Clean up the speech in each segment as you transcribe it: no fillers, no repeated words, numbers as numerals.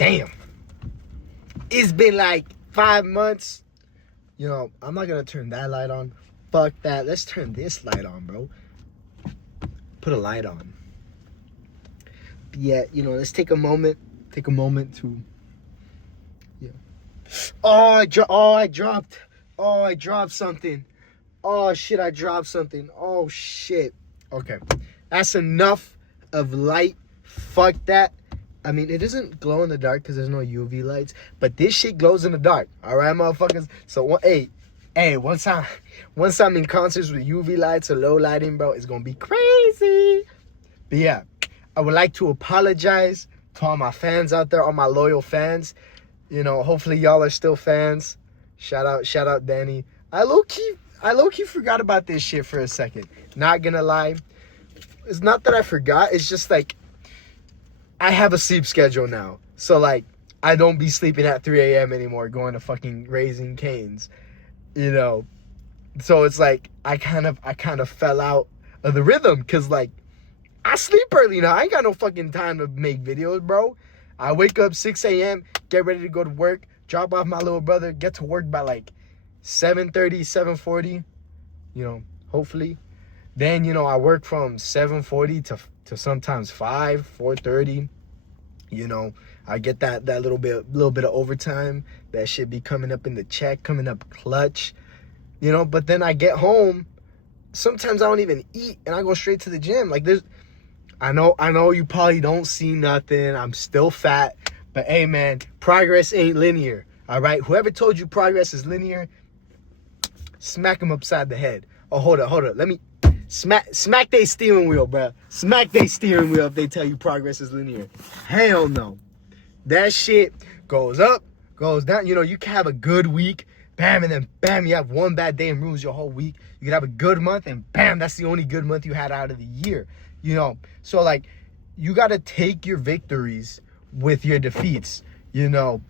damn. It's been like 5 months. You know, I'm not gonna turn that light on. Fuck that. Let's turn this light on, bro. Put a light on. Yeah, you know, let's take a moment. Take a moment to. Yeah. Oh, I dropped. Oh, I dropped something. Oh shit, I dropped something. Oh shit. Okay, that's enough of light. Fuck that. I mean, it doesn't glow in the dark because there's no UV lights, but this shit glows in the dark. All right, motherfuckers. So, hey, once I'm in concerts with UV lights or low lighting, bro, it's gonna be crazy. But yeah, I would like to apologize to all my fans out there, all my loyal fans. You know, hopefully y'all are still fans. Shout out, Danny. I low key forgot about this shit for a second. Not gonna lie, it's not that I forgot. It's just like, I have a sleep schedule now. So, like, I don't be sleeping at 3 a.m. anymore going to fucking Raising Cane's, you know. So it's like, I kind of fell out of the rhythm because, like, I sleep early now. I ain't got no fucking time to make videos, bro. I wake up 6 a.m., get ready to go to work, drop off my little brother, get to work by, like, 7:30, 7:40, you know, hopefully. Then, you know, I work from 7:40 to sometimes 4:30. You know, I get that little bit of overtime. That shit be coming up in the check, coming up clutch. You know, but then I get home. Sometimes I don't even eat and I go straight to the gym. Like, I know you probably don't see nothing. I'm still fat. But hey, man, progress ain't linear. All right? Whoever told you progress is linear, smack him upside the head. Oh, hold up. Let me smack they steering wheel, bro. Smack they steering wheel if they tell you progress is linear. Hell no. That shit goes up, goes down. You know, you can have a good week, bam, and then bam, you have one bad day and ruins your whole week. You can have a good month and bam, that's the only good month you had out of the year. You know, so like, you got to take your victories with your defeats, you know.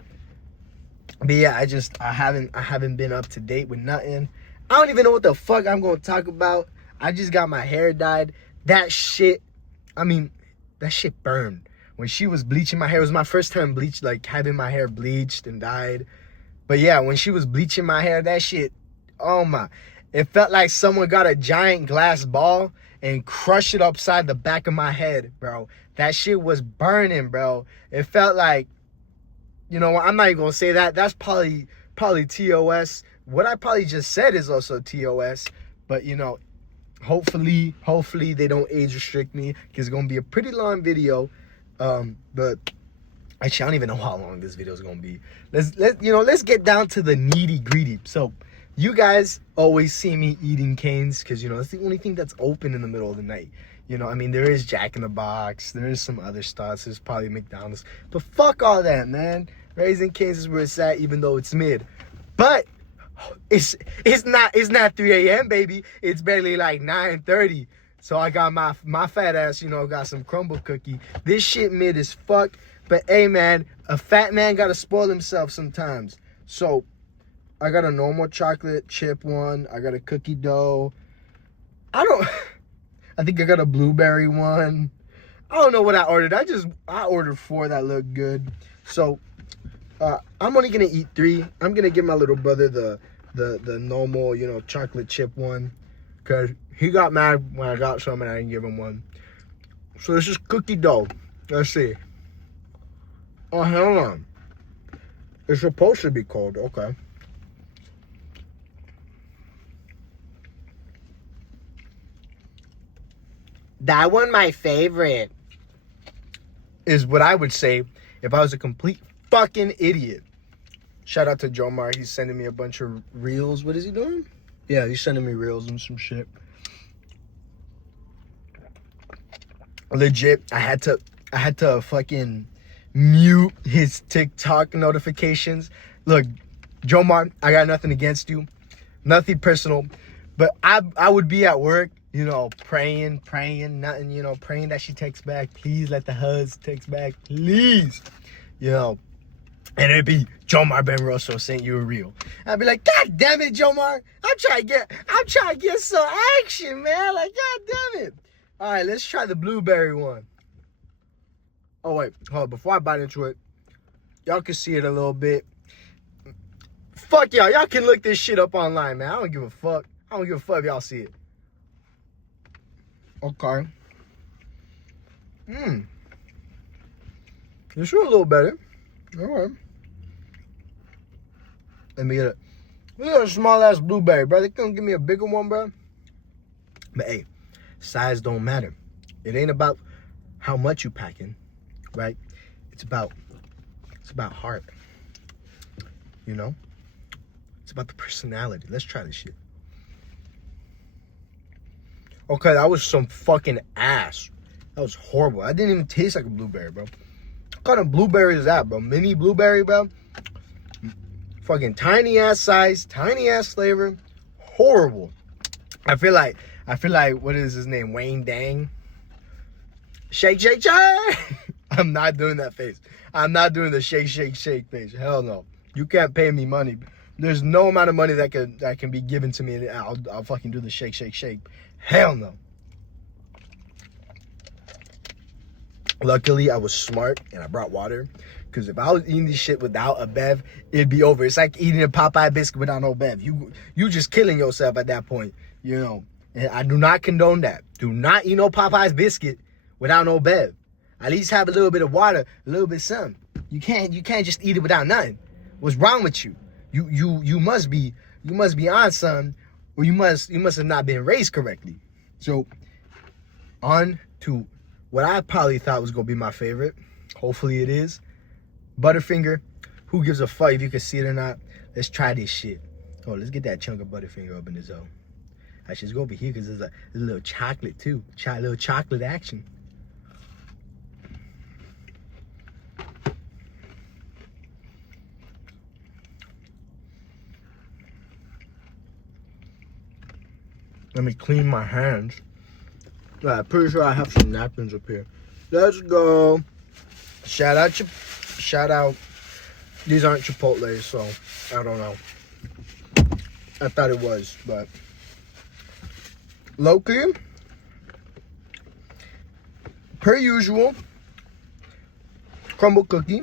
But yeah, I haven't been up to date with nothing. I don't even know what the fuck I'm going to talk about. I just got my hair dyed. That shit burned. When she was bleaching my hair, it was my first time having my hair bleached and dyed. But yeah, when she was bleaching my hair, that shit, oh my, it felt like someone got a giant glass ball and crushed it upside the back of my head, bro. That shit was burning, bro. It felt like, you know, I'm not even gonna say that. That's probably TOS. What I probably just said is also TOS. But, you know, hopefully they don't age restrict me, because it's gonna be a pretty long video. But actually, I don't even know how long this video is gonna be. Let's get down to the nitty gritty. So, you guys always see me eating canes because, you know, it's the only thing that's open in the middle of the night. You know, I mean, there is Jack in the Box, there is some other stuff, there's probably McDonald's, but fuck all that, man. Raising Cane's is where it's at, even though it's mid. But it's not 3 a.m., baby. It's barely like 9:30. So I got my fat ass, you know, got some crumble cookie. This shit mid as fuck. But hey, man, a fat man gotta spoil himself sometimes. So I got a normal chocolate chip one. I got a cookie dough. I think I got a blueberry one. I don't know what I ordered. I ordered 4 that looked good. So I'm only gonna eat 3. I'm gonna give my little brother the normal, you know, chocolate chip one, cause he got mad when I got some and I didn't give him one. So this is cookie dough. Let's see. Oh, hang on. It's supposed to be cold. Okay. That one, my favorite, is what I would say if I was a complete fucking idiot. Shout out to Jomar. He's sending me a bunch of reels. What is he doing? Yeah, he's sending me reels and some shit. Legit, I had to fucking mute his TikTok notifications. Look, Jomar, I got nothing against you. Nothing personal. But I would be at work, you know, praying, nothing, you know, praying that she texts back. Please let the hubs text back, please. You know, and it'd be Jomar Ben Rosso sent you a reel. I'd be like, God damn it, Jomar. I'm trying to get some action, man. Like, God damn it. All right, let's try the blueberry one. Oh, wait, hold on. Before I bite into it, Y'all can see it a little bit. Fuck y'all. Y'all can look this shit up online, man. I don't give a fuck. I don't give a fuck if y'all see it. Okay. This one a little better. All right. Let me get a small ass blueberry, bro. They couldn't give me a bigger one, bro. But hey, size don't matter. It ain't about how much you packing, right? It's about heart. You know? It's about the personality. Let's try this shit. Okay, that was some fucking ass. That was horrible. That didn't even taste like a blueberry, bro. What kind of blueberry is that, bro? Mini blueberry, bro? Fucking tiny ass size, tiny ass flavor. Horrible. I feel like, what is his name? Wayne Dang. Shake, shake, shake. I'm not doing that face. I'm not doing the shake, shake, shake face. Hell no. You can't pay me money. There's no amount of money that can be given to me and I'll fucking do the shake, shake, shake. Hell no. Luckily, I was smart and I brought water. Because if I was eating this shit without a bev, it'd be over. It's like eating a Popeye biscuit without no bev. You just killing yourself at that point, you know. And I do not condone that. Do not eat no Popeye's biscuit without no bev. At least have a little bit of water, a little bit of something. You can't just eat it without nothing. What's wrong with you? You must be on something, or you must have not been raised correctly. So on to what I probably thought was gonna be my favorite. Hopefully it is. Butterfinger. Who gives a fuck if you can see it or not? Let's try this shit. Oh, let's get that chunk of Butterfinger up in the zone. Actually, let's go over here because there's a little chocolate too. Little chocolate action. Let me clean my hands. I'm pretty sure I have some napkins up here. Let's go. Shout out. These aren't Chipotle, so I don't know. I thought it was, but low-key, per usual, crumble cookie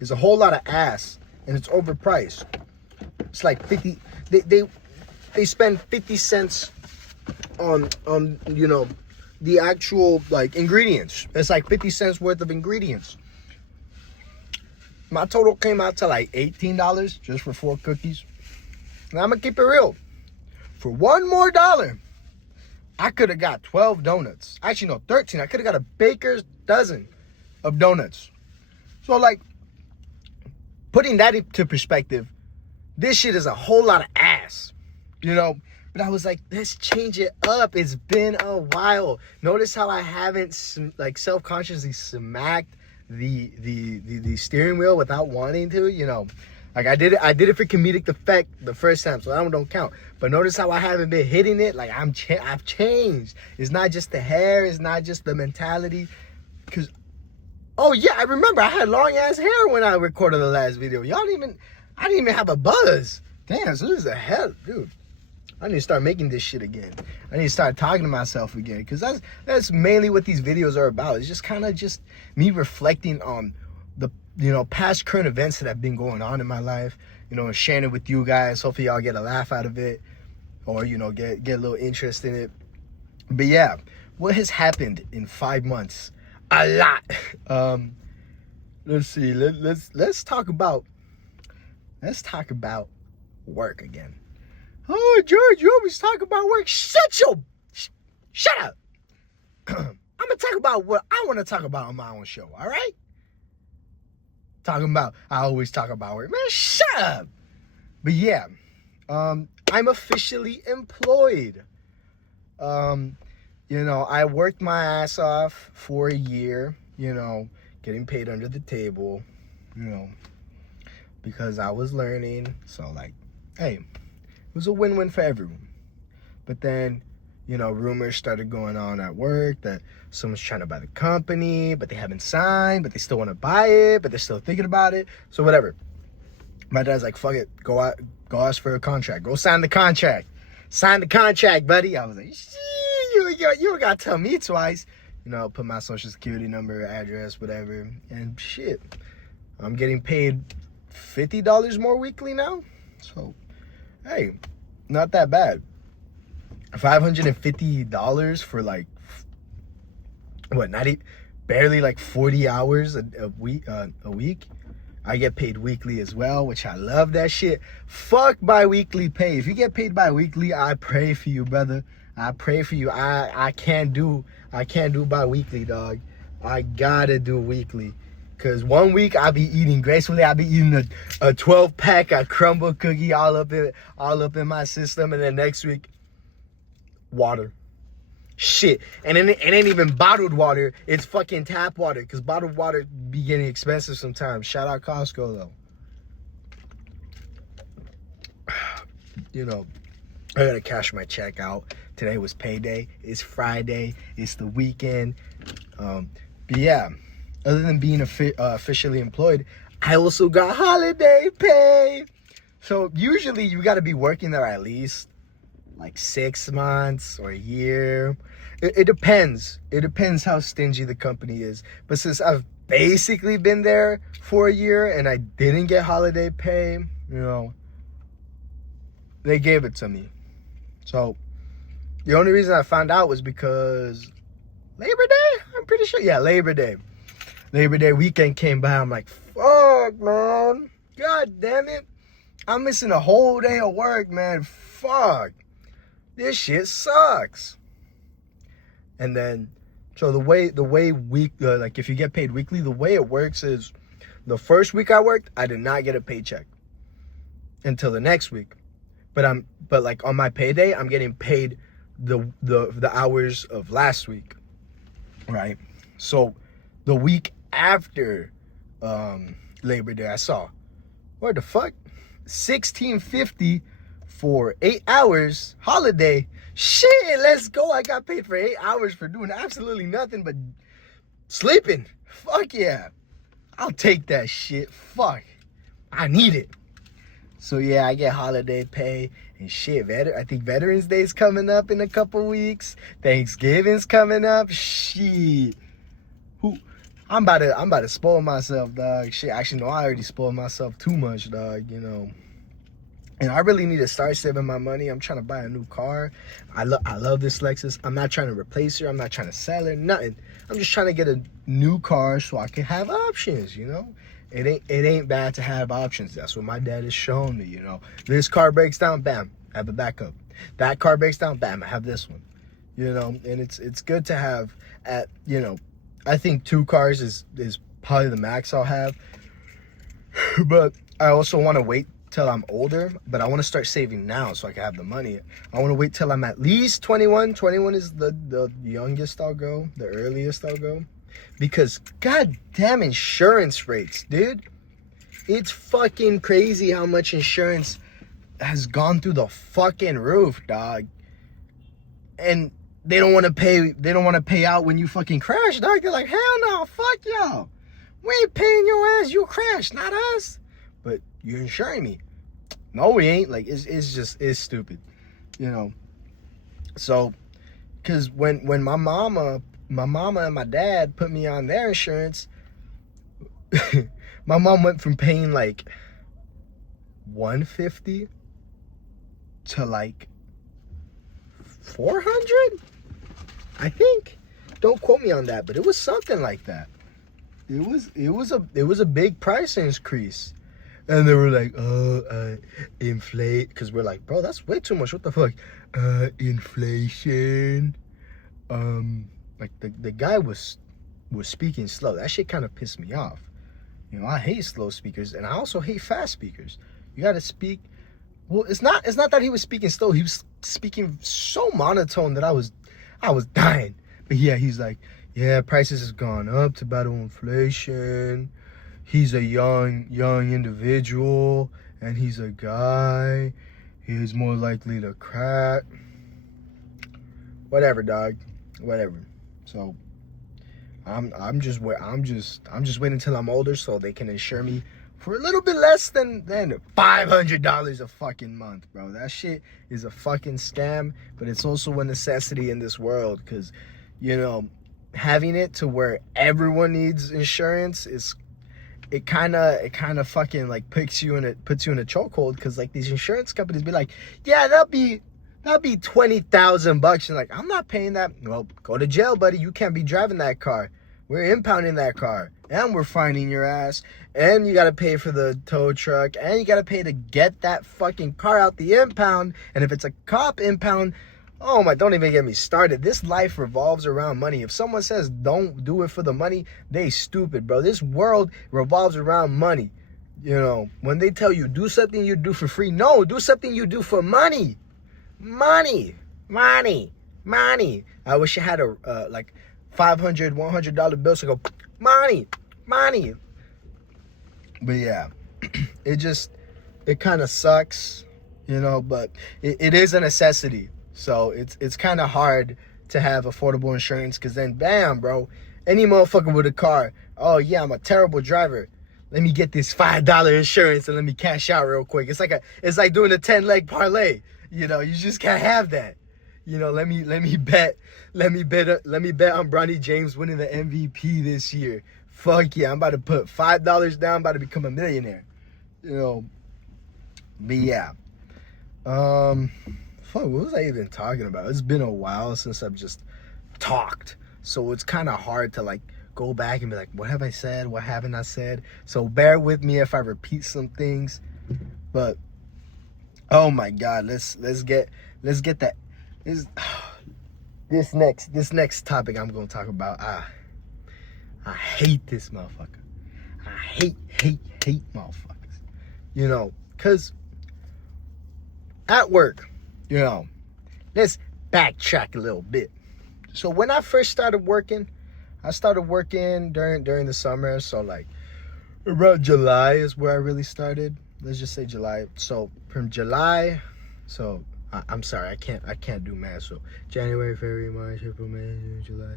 is a whole lot of ass, and it's overpriced. It's like 50. They spend 50 cents on you know, the actual like ingredients. It's like 50 cents worth of ingredients. My total came out to like $18 just for 4 cookies. And I'm gonna keep it real. For $1 more, I could have got 12 donuts. Actually, no, 13. I could have got a baker's dozen of donuts. So like, putting that into perspective, this shit is a whole lot of ass, you know. But I was like, let's change it up. It's been a while. Notice how I haven't like self-consciously smacked the steering wheel without wanting to, you know. Like I did it for comedic effect the first time, so that one don't count. But notice how I haven't been hitting it. Like I've changed. It's not just the hair. It's not just the mentality. Cause, oh yeah, I remember I had long ass hair when I recorded the last video. I didn't even have a buzz. Damn, so this is the hell, dude. I need to start making this shit again. I need to start talking to myself again, because that's mainly what these videos are about. It's just kind of just me reflecting on the, you know, past current events that have been going on in my life, you know, and sharing it with you guys. Hopefully y'all get a laugh out of it, or, you know, get a little interest in it. But yeah, what has happened in 5 months? A lot. Let's see. Let's talk about work again. Oh, George, you always talk about work. Shut up. I'm gonna talk about what I want to talk about on my own show. All right? I always talk about work. Man, shut up. But yeah, I'm officially employed. You know, I worked my ass off for a year, you know, getting paid under the table, you know, because I was learning. So like, hey, it was a win-win for everyone. But then, you know, rumors started going on at work that someone's trying to buy the company, but they haven't signed, but they still want to buy it, but they're still thinking about it. So whatever. My dad's like, fuck it, go ask for a contract. Go sign the contract. Sign the contract, buddy. I was like, you don't gotta tell me twice. You know, put my social security number, address, whatever, and shit. I'm getting paid $50 more weekly now. So, hey, not that bad. $550 for like, what, barely like 40 hours a week. I get paid weekly as well, which I love that shit. Fuck bi-weekly pay. If you get paid bi-weekly, I pray for you, brother. I pray for you. I can't do bi-weekly, dog. I gotta do weekly. Cause one week I'll be eating gracefully. I'll be eating a 12-pack of crumble cookie all up in my system, and then next week, water. Shit. And it ain't even bottled water. It's fucking tap water. Because bottled water be getting expensive sometimes. Shout out Costco, though. You know, I gotta cash my check out. Today was payday. It's Friday. It's the weekend. But yeah, other than being officially employed, I also got holiday pay. So usually you gotta be working there at least like 6 months or a year. It depends. It depends how stingy the company is. But since I've basically been there for a year and I didn't get holiday pay, you know, they gave it to me. So the only reason I found out was because Labor Day? I'm pretty sure. Yeah, Labor Day. Labor Day weekend came by. I'm like, fuck, man. God damn it. I'm missing a whole day of work, man. Fuck. This shit sucks. And then, so the way like if you get paid weekly, the way it works is the first week I worked, I did not get a paycheck until the next week. But like on my payday, I'm getting paid the hours of last week, right? So the week after Labor Day, I saw, what the fuck? $16.50 for 8 hours holiday. Shit, let's go. I got paid for 8 hours for doing absolutely nothing but sleeping. Fuck yeah. I'll take that shit. Fuck. I need it. So yeah, I get holiday pay and shit. I think Veterans Day's coming up in a couple weeks. Thanksgiving's coming up. Shit. I'm about to spoil myself, dog. Shit, actually no, I already spoiled myself too much, dog, you know. And I really need to start saving my money. I'm trying to buy a new car. I love this Lexus. I'm not trying to replace her. I'm not trying to sell her. Nothing. I'm just trying to get a new car so I can have options, you know? It ain't bad to have options. That's what my dad has shown me, you know? This car breaks down, bam, I have a backup. That car breaks down, bam, I have this one. You know, and it's good to have you know, I think 2 cars is probably the max I'll have. But I also want to wait till I'm older, but I want to start saving now so I can have the money. I want to wait till I'm at least 21. 21 is the youngest I'll go, the earliest I'll go. Because goddamn insurance rates, dude. It's fucking crazy how much insurance has gone through the fucking roof, dog. And they don't want to pay out when you fucking crash, dog. They're like, hell no, fuck y'all. We ain't paying your ass, you crash, not us. But you're insuring me. No, we ain't. Like, it's stupid, you know. So, because when my mama and my dad put me on their insurance, my mom went from paying like $150 to like $400, I think. Don't quote me on that, but it was something like that. It was a big price increase. And they were like, inflate, because we're like, bro, that's way too much. What the fuck? Inflation. Like the guy was speaking slow. That shit kind of pissed me off. You know, I hate slow speakers, and I also hate fast speakers. You gotta speak. Well, it's not that he was speaking slow. He was speaking so monotone that I was dying. But yeah, he's like, yeah, prices has gone up to battle inflation. He's a young individual, and he's a guy. He's more likely to crack. Whatever, dog. Whatever. So I'm just waiting until I'm older so they can insure me for a little bit less than $500 a fucking month, bro. That shit is a fucking scam, but it's also a necessity in this world because, you know, having it to where everyone needs insurance it kind of fucking like puts you in a chokehold, because like these insurance companies be like, yeah, that'll be $20,000. You're like, I'm not paying that. Well, go to jail, buddy. You can't be driving that car. We're impounding that car, and we're fining your ass, and you gotta pay for the tow truck, and you gotta pay to get that fucking car out the impound. And if it's a cop impound, oh my, don't even get me started. This life revolves around money. If someone says don't do it for the money, they stupid, bro. This world revolves around money. You know, when they tell you do something you do for free, no, do something you do for money. Money. I wish I had a like $500, $100 bill, so go money. But yeah, it kind of sucks, you know, but it is a necessity. So it's kind of hard to have affordable insurance, because then bam, bro, any motherfucker with a car, oh yeah, I'm a terrible driver, let me get this $5 insurance and let me cash out real quick. It's like doing a 10-leg parlay. You know, you just can't have that. You know, let me bet on Bronny James winning the MVP this year. Fuck yeah, I'm about to put $5 down, I'm about to become a millionaire. You know, but yeah. Fuck, what was I even talking about? It's been a while since I've just talked. So it's kind of hard to like go back and be like, what have I said? What haven't I said? So bear with me if I repeat some things. But oh my God, let's get that. This next topic I'm gonna talk about. I hate this motherfucker. I hate motherfuckers. You know, cause at work, you know, let's backtrack a little bit. So when I first started working, during the summer. So like around July is where I really started. Let's just say July. So from July, so I'm sorry, I can't do math. So January, February, March, April, May, June, July,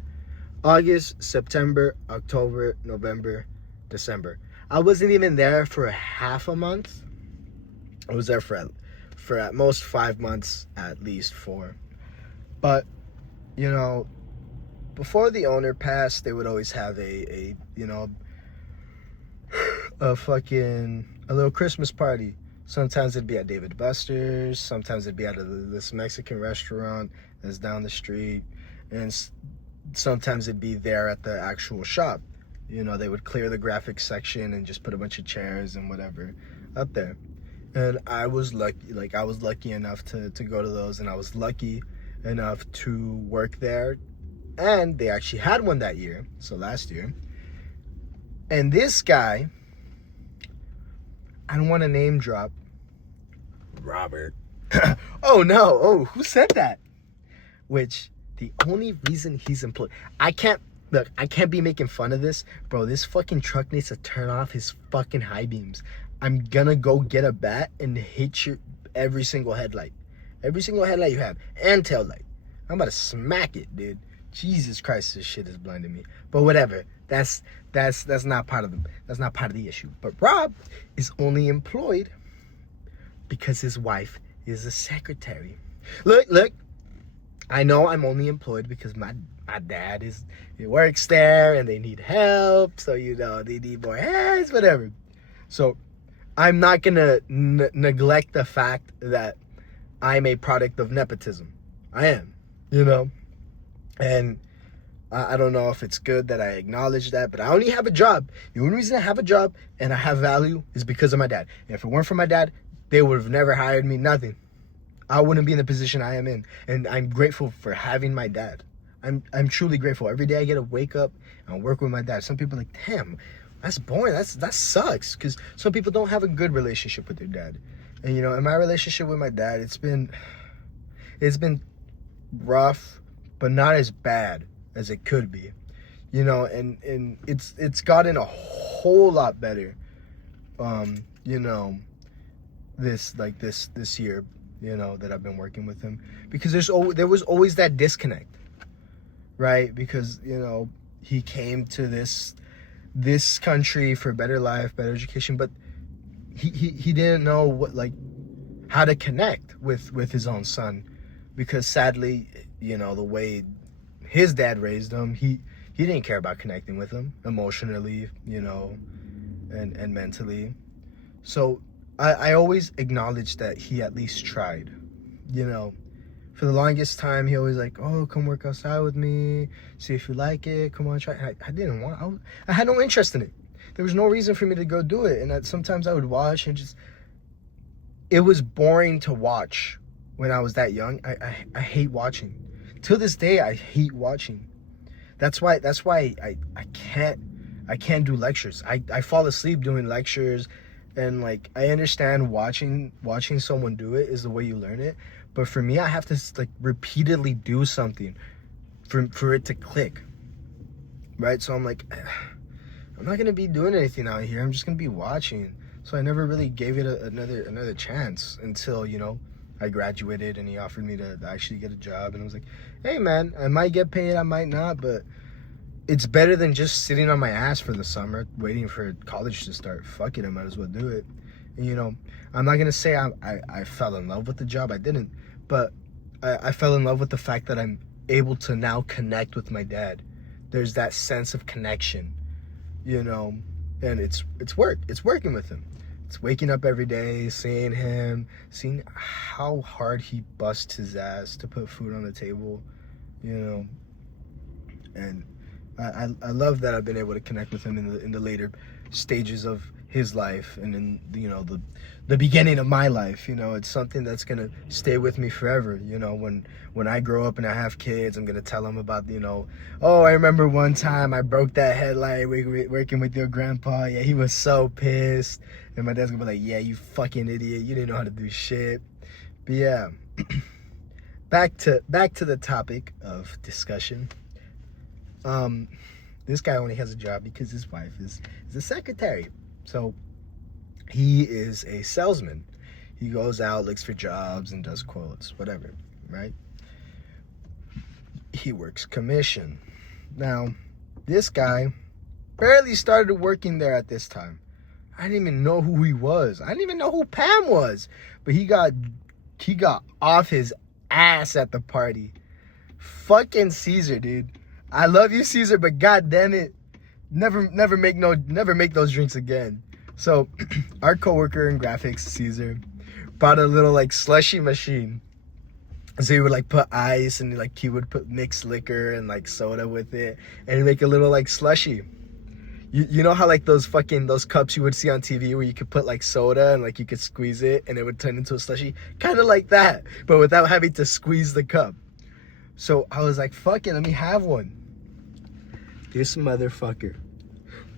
August, September, October, November, December. I wasn't even there for half a month. I was there for at most 5 months, at least 4. But you know, before the owner passed, they would always have a little Christmas party. Sometimes it'd be at David Buster's, sometimes it'd be at this Mexican restaurant that's down the street, and sometimes it'd be there at the actual shop. You know, they would clear the graphics section and just put a bunch of chairs and whatever up there. And I was lucky enough to go to those, and I was lucky enough to work there. And they actually had one that year, so last year. And this guy, I don't want to name drop, Robert. Oh no, oh, who said that? Which, the only reason he's employed, I can't be making fun of this, bro. This fucking truck needs to turn off his fucking high beams. I'm gonna go get a bat and hit your every single headlight you have, and tail light. I'm about to smack it, dude. Jesus Christ, this shit is blinding me. But whatever. That's not part of the issue. But Rob is only employed because his wife is a secretary. Look. I know I'm only employed because my dad he works there and they need help. So you know they need more hands, whatever. So I'm not gonna neglect the fact that I'm a product of nepotism. I am, you know. And I don't know if it's good that I acknowledge that, but I only have a job. The only reason I have a job and I have value is because of my dad. And if it weren't for my dad, they would have never hired me, nothing. I wouldn't be in the position I am in. And I'm grateful for having my dad. I'm truly grateful. Every day I get to wake up and work with my dad. Some people are like, damn, that's boring. That sucks. Because some people don't have a good relationship with their dad. And, you know, in my relationship with my dad, it's been rough, but not as bad as it could be, you know, and it's gotten a whole lot better, you know, this year, you know, that I've been working with him, because there was always that disconnect, right? Because, you know, he came to this country for better life, better education, but he didn't know how to connect with his own son, because sadly, you know, the way his dad raised him, he didn't care about connecting with him emotionally, you know, and mentally. So I always acknowledge that he at least tried, you know. For the longest time, he always like, oh, come work outside with me, see if you like it, come on, try. I didn't want, I had no interest in it. There was no reason for me to go do it. And sometimes I would watch and just, it was boring to watch when I was that young. I hate watching. Till this day, I hate watching. That's why I can't do lectures. I fall asleep doing lectures, and like I understand watching someone do it is the way you learn it. But for me, I have to like repeatedly do something for it to click. Right? So I'm like, I'm not gonna be doing anything out here. I'm just gonna be watching. So I never really gave it another chance until, you know, I graduated and he offered me to actually get a job. And I was like, hey man, I might get paid, I might not, but it's better than just sitting on my ass for the summer waiting for college to start. Fuck it, I might as well do it. And, you know, I'm not gonna say I fell in love with the job. I didn't, but I fell in love with the fact that I'm able to now connect with my dad. There's that sense of connection, you know, and it's working with him. It's waking up every day, seeing him, seeing how hard he busts his ass to put food on the table, you know. And I love that I've been able to connect with him in the later stages of his life and in, you know, the beginning of my life. You know, it's something that's gonna stay with me forever. You know, when I grow up and I have kids, I'm gonna tell them about, you know, oh, I remember one time I broke that headlight working with your grandpa. Yeah, he was so pissed. And my dad's gonna be like, yeah, you fucking idiot, you didn't know how to do shit. But yeah, back to the topic of discussion. This guy only has a job because his wife is a secretary. So he is a salesman. He goes out, looks for jobs, and does quotes, whatever, right? He works commission. Now, this guy barely started working there at this time. I didn't even know who he was. I didn't even know who Pam was. But he got off his ass at the party. Fucking Caesar, dude. I love you, Caesar, but god damn it, never make those drinks again. So our coworker in graphics, Caesar, bought a little like slushy machine. So he would like put ice and like he would put mixed liquor and like soda with it and he'd make a little like slushy. You know how like those cups you would see on TV where you could put like soda and like you could squeeze it and it would turn into a slushy? Kind of like that, but without having to squeeze the cup. So I was like, fuck it, let me have one. This motherfucker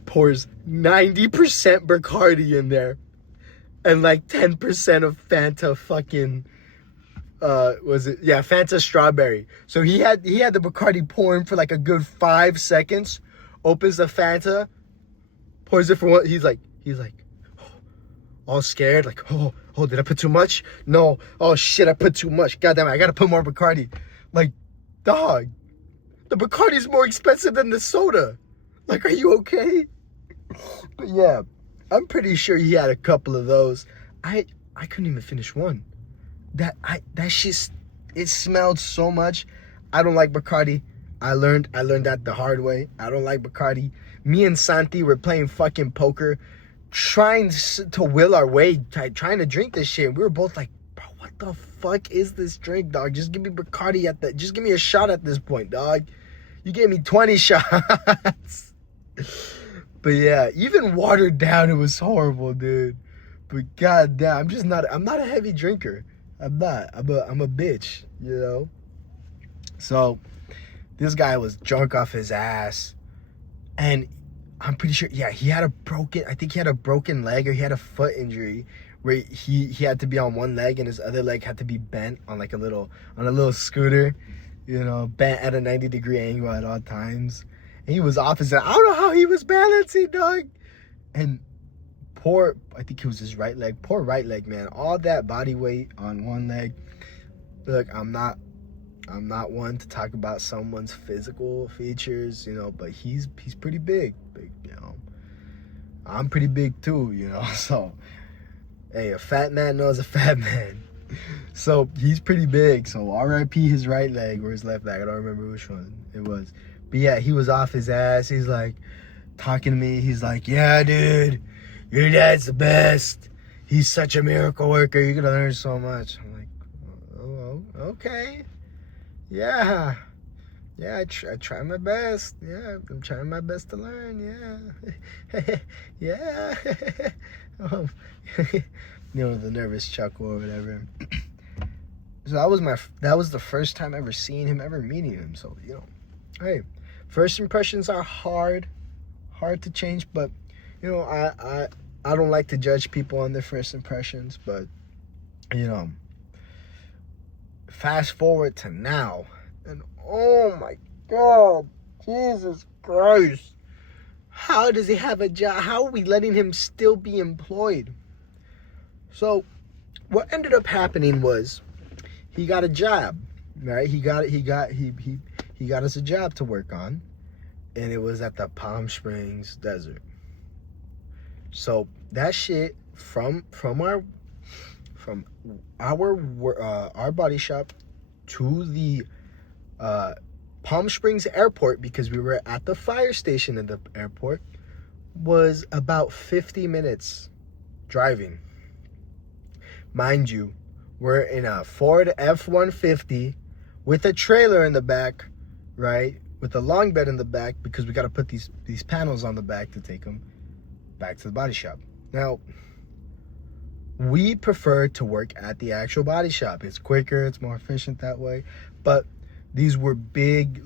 pours 90% Bacardi in there and like 10% of Fanta fucking, Fanta strawberry. So he had the Bacardi pouring for like a good 5 seconds, opens the Fanta, pours it for one, he's like, all scared, like, oh, did I put too much? No, oh shit, I put too much. God damn it, I gotta put more Bacardi. Like, dog, the Bacardi's more expensive than the soda. Like, are you okay? But yeah, I'm pretty sure he had a couple of those. I couldn't even finish one. That shit, it smelled so much. I don't like Bacardi. I learned that the hard way. I don't like Bacardi. Me and Santi were playing fucking poker, trying to will our way, trying to drink this shit. And we were both like, bro, what the fuck is this drink, dog? Just give me Bacardi just give me a shot at this point, dog. You gave me 20 shots. But yeah, even watered down, it was horrible, dude. But goddamn, I'm not a heavy drinker. I'm not. I'm a bitch, you know? So this guy was drunk off his ass. And I'm pretty sure, yeah, he had a broken leg, or he had a foot injury where he had to be on one leg and his other leg had to be bent on like a little scooter, you know, bent at a 90-degree angle at all times. And he was off his ass. I don't know how he was balancing, dog. And I think it was his right leg, poor right leg, man. All that body weight on one leg. Look, I'm not one to talk about someone's physical features, you know, but he's pretty big, you know. I'm pretty big too, you know. So, hey, a fat man knows a fat man. So he's pretty big. So R.I.P. his right leg or his left leg. I don't remember which one it was. But yeah, he was off his ass. He's like talking to me. He's like, yeah, dude, your dad's the best. He's such a miracle worker. You're gonna learn so much. I'm like, oh, okay. Yeah. Yeah, I try my best. Yeah, I'm trying my best to learn. Yeah. Yeah. um, the nervous chuckle or whatever. So that was the first time ever seeing him, ever meeting him. So, hey, first impressions are hard to change, but I don't like to judge people on their first impressions, but fast forward to now, and oh my God, Jesus Christ, how does he have a job? How are we letting him still be employed? So what ended up happening was he got a job, right? He got us a job to work on, and it was at the Palm Springs desert. So that shit from our body shop to the Palm Springs airport, because we were at the fire station in the airport, was about 50 minutes driving. Mind you, we're in a Ford F-150 with a trailer in the back, right? With a long bed in the back, because we got to put these panels on the back to take them back to the body shop. Now, we prefer to work at the actual body shop. It's quicker, it's more efficient that way. But these were big,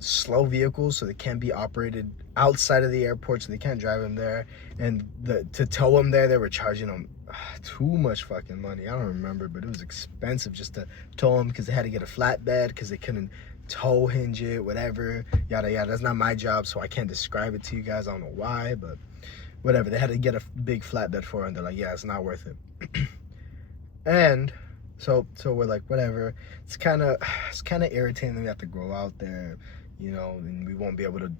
slow vehicles, so they can't be operated outside of the airport, so they can't drive them there. And to tow them there, they were charging them too much fucking money. I don't remember, but it was expensive just to tow them, because they had to get a flatbed, because they couldn't tow hinge it, whatever, yada yada. That's not my job, so I can't describe it to you guys. I don't know why, but whatever. They had to get a big flatbed for it, and they're like, yeah, it's not worth it. And so we're like, whatever. It's kind of irritating that we have to go out there, and we won't be able to,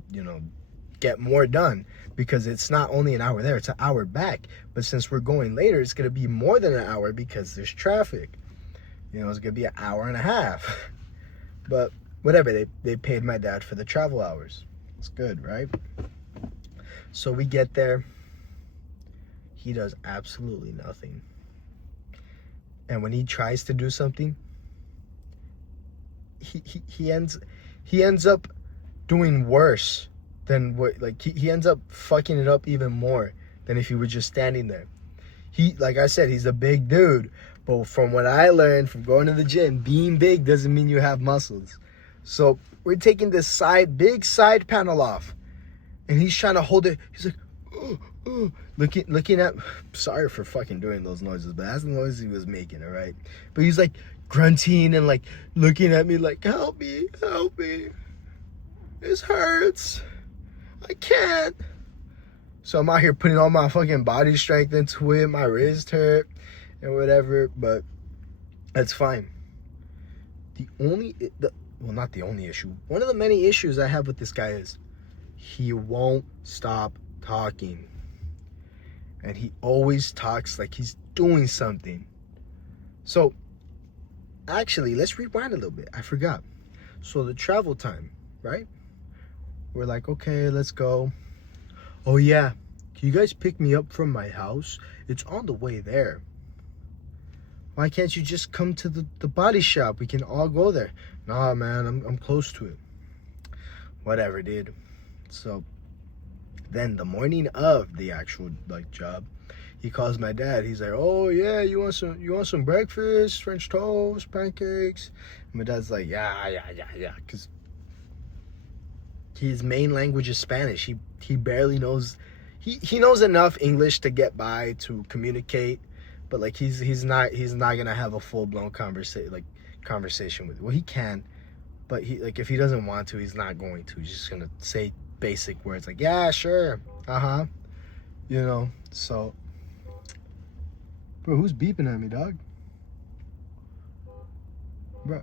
get more done, because it's not only an hour there, it's an hour back. But since we're going later, it's going to be more than an hour, because there's traffic. It's going to be an hour and a half. But whatever, they paid my dad for the travel hours. It's good, right? So we get there. He does absolutely nothing. And when he tries to do something, he ends up doing worse than what, he ends up fucking it up even more than if he were just standing there. Like I said, he's a big dude, but from what I learned from going to the gym, being big doesn't mean you have muscles. So we're taking this big side panel off, and he's trying to hold it. He's like, looking at. Sorry for fucking doing those noises, but that's the noise he was making, all right? But he's like grunting and like looking at me like, help me, this hurts, I can't. So I'm out here putting all my fucking body strength into it. My wrist hurt and whatever, but that's fine. Not the only issue. One of the many issues I have with this guy is he won't stop talking. And he always talks like he's doing something. So, actually, let's rewind a little bit. I forgot. So the travel time, right? We're like, okay, let's go. Oh yeah, can you guys pick me up from my house? It's on the way there. Why can't you just come to the body shop? We can all go there. Nah, man, I'm close to it. Whatever, dude. So then the morning of the actual job, he calls my dad. He's like, oh yeah, you want some breakfast, French toast, pancakes? And my dad's like, yeah, because his main language is Spanish. He barely knows. He knows enough English to get by, to communicate, but he's not gonna have a full-blown conversation with. Well, he can, but if he doesn't want to, he's not going to. He's just gonna say basic words like, yeah, sure, So, bro, who's beeping at me, dog? Bro,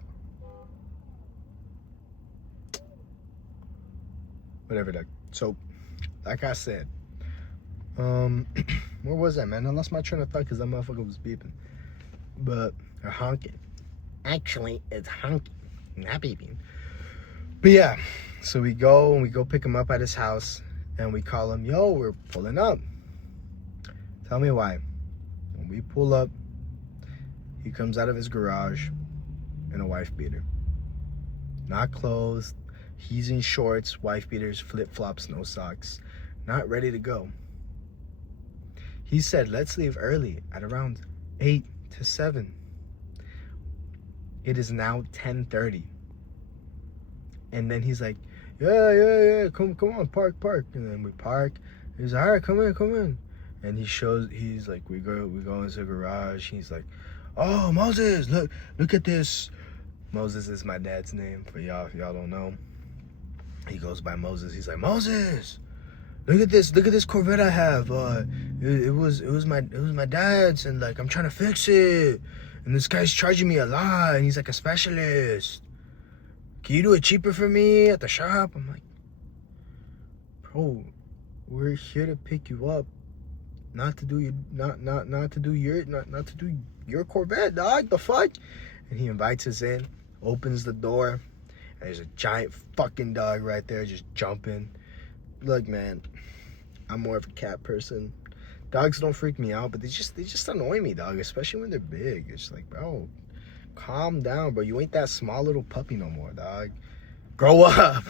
whatever, dog. So, like I said, where was that, man? I lost my train of thought because that motherfucker was beeping. Or honking. Actually, it's honking, not beeping. But yeah, so we go pick him up at his house, And we call him, yo, we're pulling up. Tell me why. When we pull up, he comes out of his garage in a wife beater. Not clothes. He's in shorts, wife beaters, flip-flops, no socks. Not ready to go. He said, let's leave early at around 8 to 7. It is now 10:30. And then he's like, yeah, come on, park. And then we park. He's like, all right, come in. And he's like, we go into the garage. He's like, oh, Moses, look at this. Moses is my dad's name, for y'all, if y'all don't know. He goes by Moses. He's like, Moses, look at this Corvette I have. It was my dad's, and like I'm trying to fix it. And this guy's charging me a lot, and he's like a specialist. Can you do it cheaper for me at the shop? I'm like, bro, we're here to pick you up, not to do your Corvette, dog. The fuck? And he invites us in, opens the door, and there's a giant fucking dog right there just jumping. Look, man, I'm more of a cat person. Dogs don't freak me out, but they just annoy me, dog, especially when they're big. It's like, bro, calm down, bro. You ain't that small little puppy no more, dog. Grow up.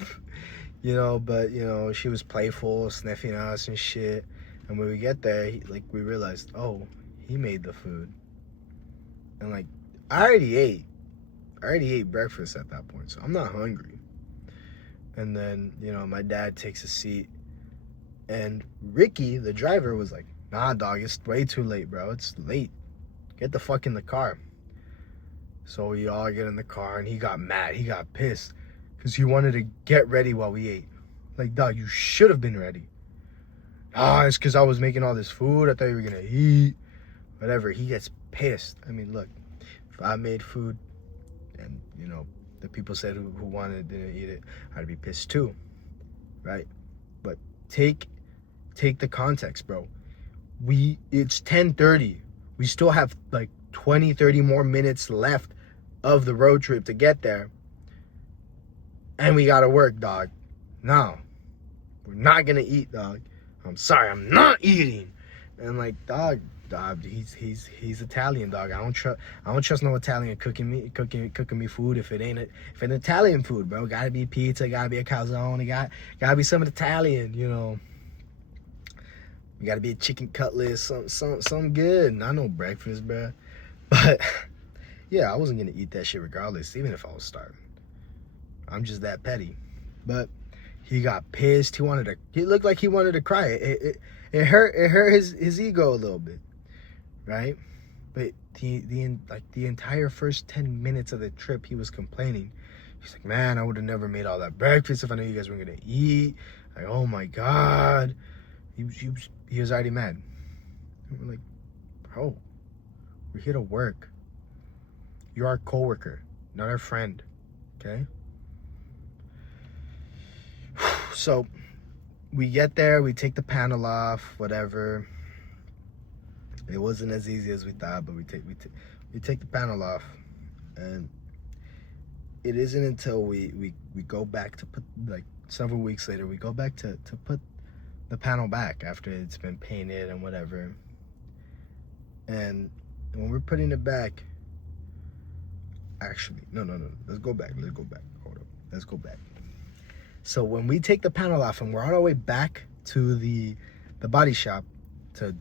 But she was playful, sniffing us and shit. And when we get there, we realized, oh, he made the food. And like, I already ate breakfast at that point, so I'm not hungry. And then, my dad takes a seat, and Ricky, the driver, was like, nah, dog, it's way too late, bro. It's late. Get the fuck in the car. So we all get in the car, and he got mad. He got pissed because he wanted to get ready while we ate. Like, dog, you should have been ready. It's because I was making all this food. I thought you were going to eat. Whatever. He gets pissed. I mean, look, if I made food and, the people said who wanted didn't eat it, I'd be pissed too, right? But take the context, bro. It's 10:30. We still have like 20, 30 more minutes left of the road trip to get there. And we gotta work, dog. No, we're not gonna eat, dog. I'm sorry, I'm not eating. And like, dog, he's Italian, dog. I don't trust no Italian cooking me food if it ain't Italian food, bro. Gotta be pizza, gotta be a calzone, gotta be something Italian, We gotta be a chicken cutlet, something good. Not no breakfast, bro. But yeah, I wasn't gonna eat that shit regardless, even if I was starving. I'm just that petty. But he got pissed. He looked like he wanted to cry. It hurt his ego a little bit, right? But the entire first 10 minutes of the trip, he was complaining. He's like, man, I would have never made all that breakfast if I knew you guys weren't gonna eat. Like, oh my God. He was already mad. And we're like, bro, we're here to work. You're our coworker, not our friend, okay? So we get there, we take the panel off, whatever. It wasn't as easy as we thought, but we take the panel off, and it isn't until we go back to put, like, several weeks later, we go back to put the panel back after it's been painted and whatever. And when we're putting it back, actually, no, let's go back. Hold up, let's go back. So when we take the panel off and we're on our way back to the body shop to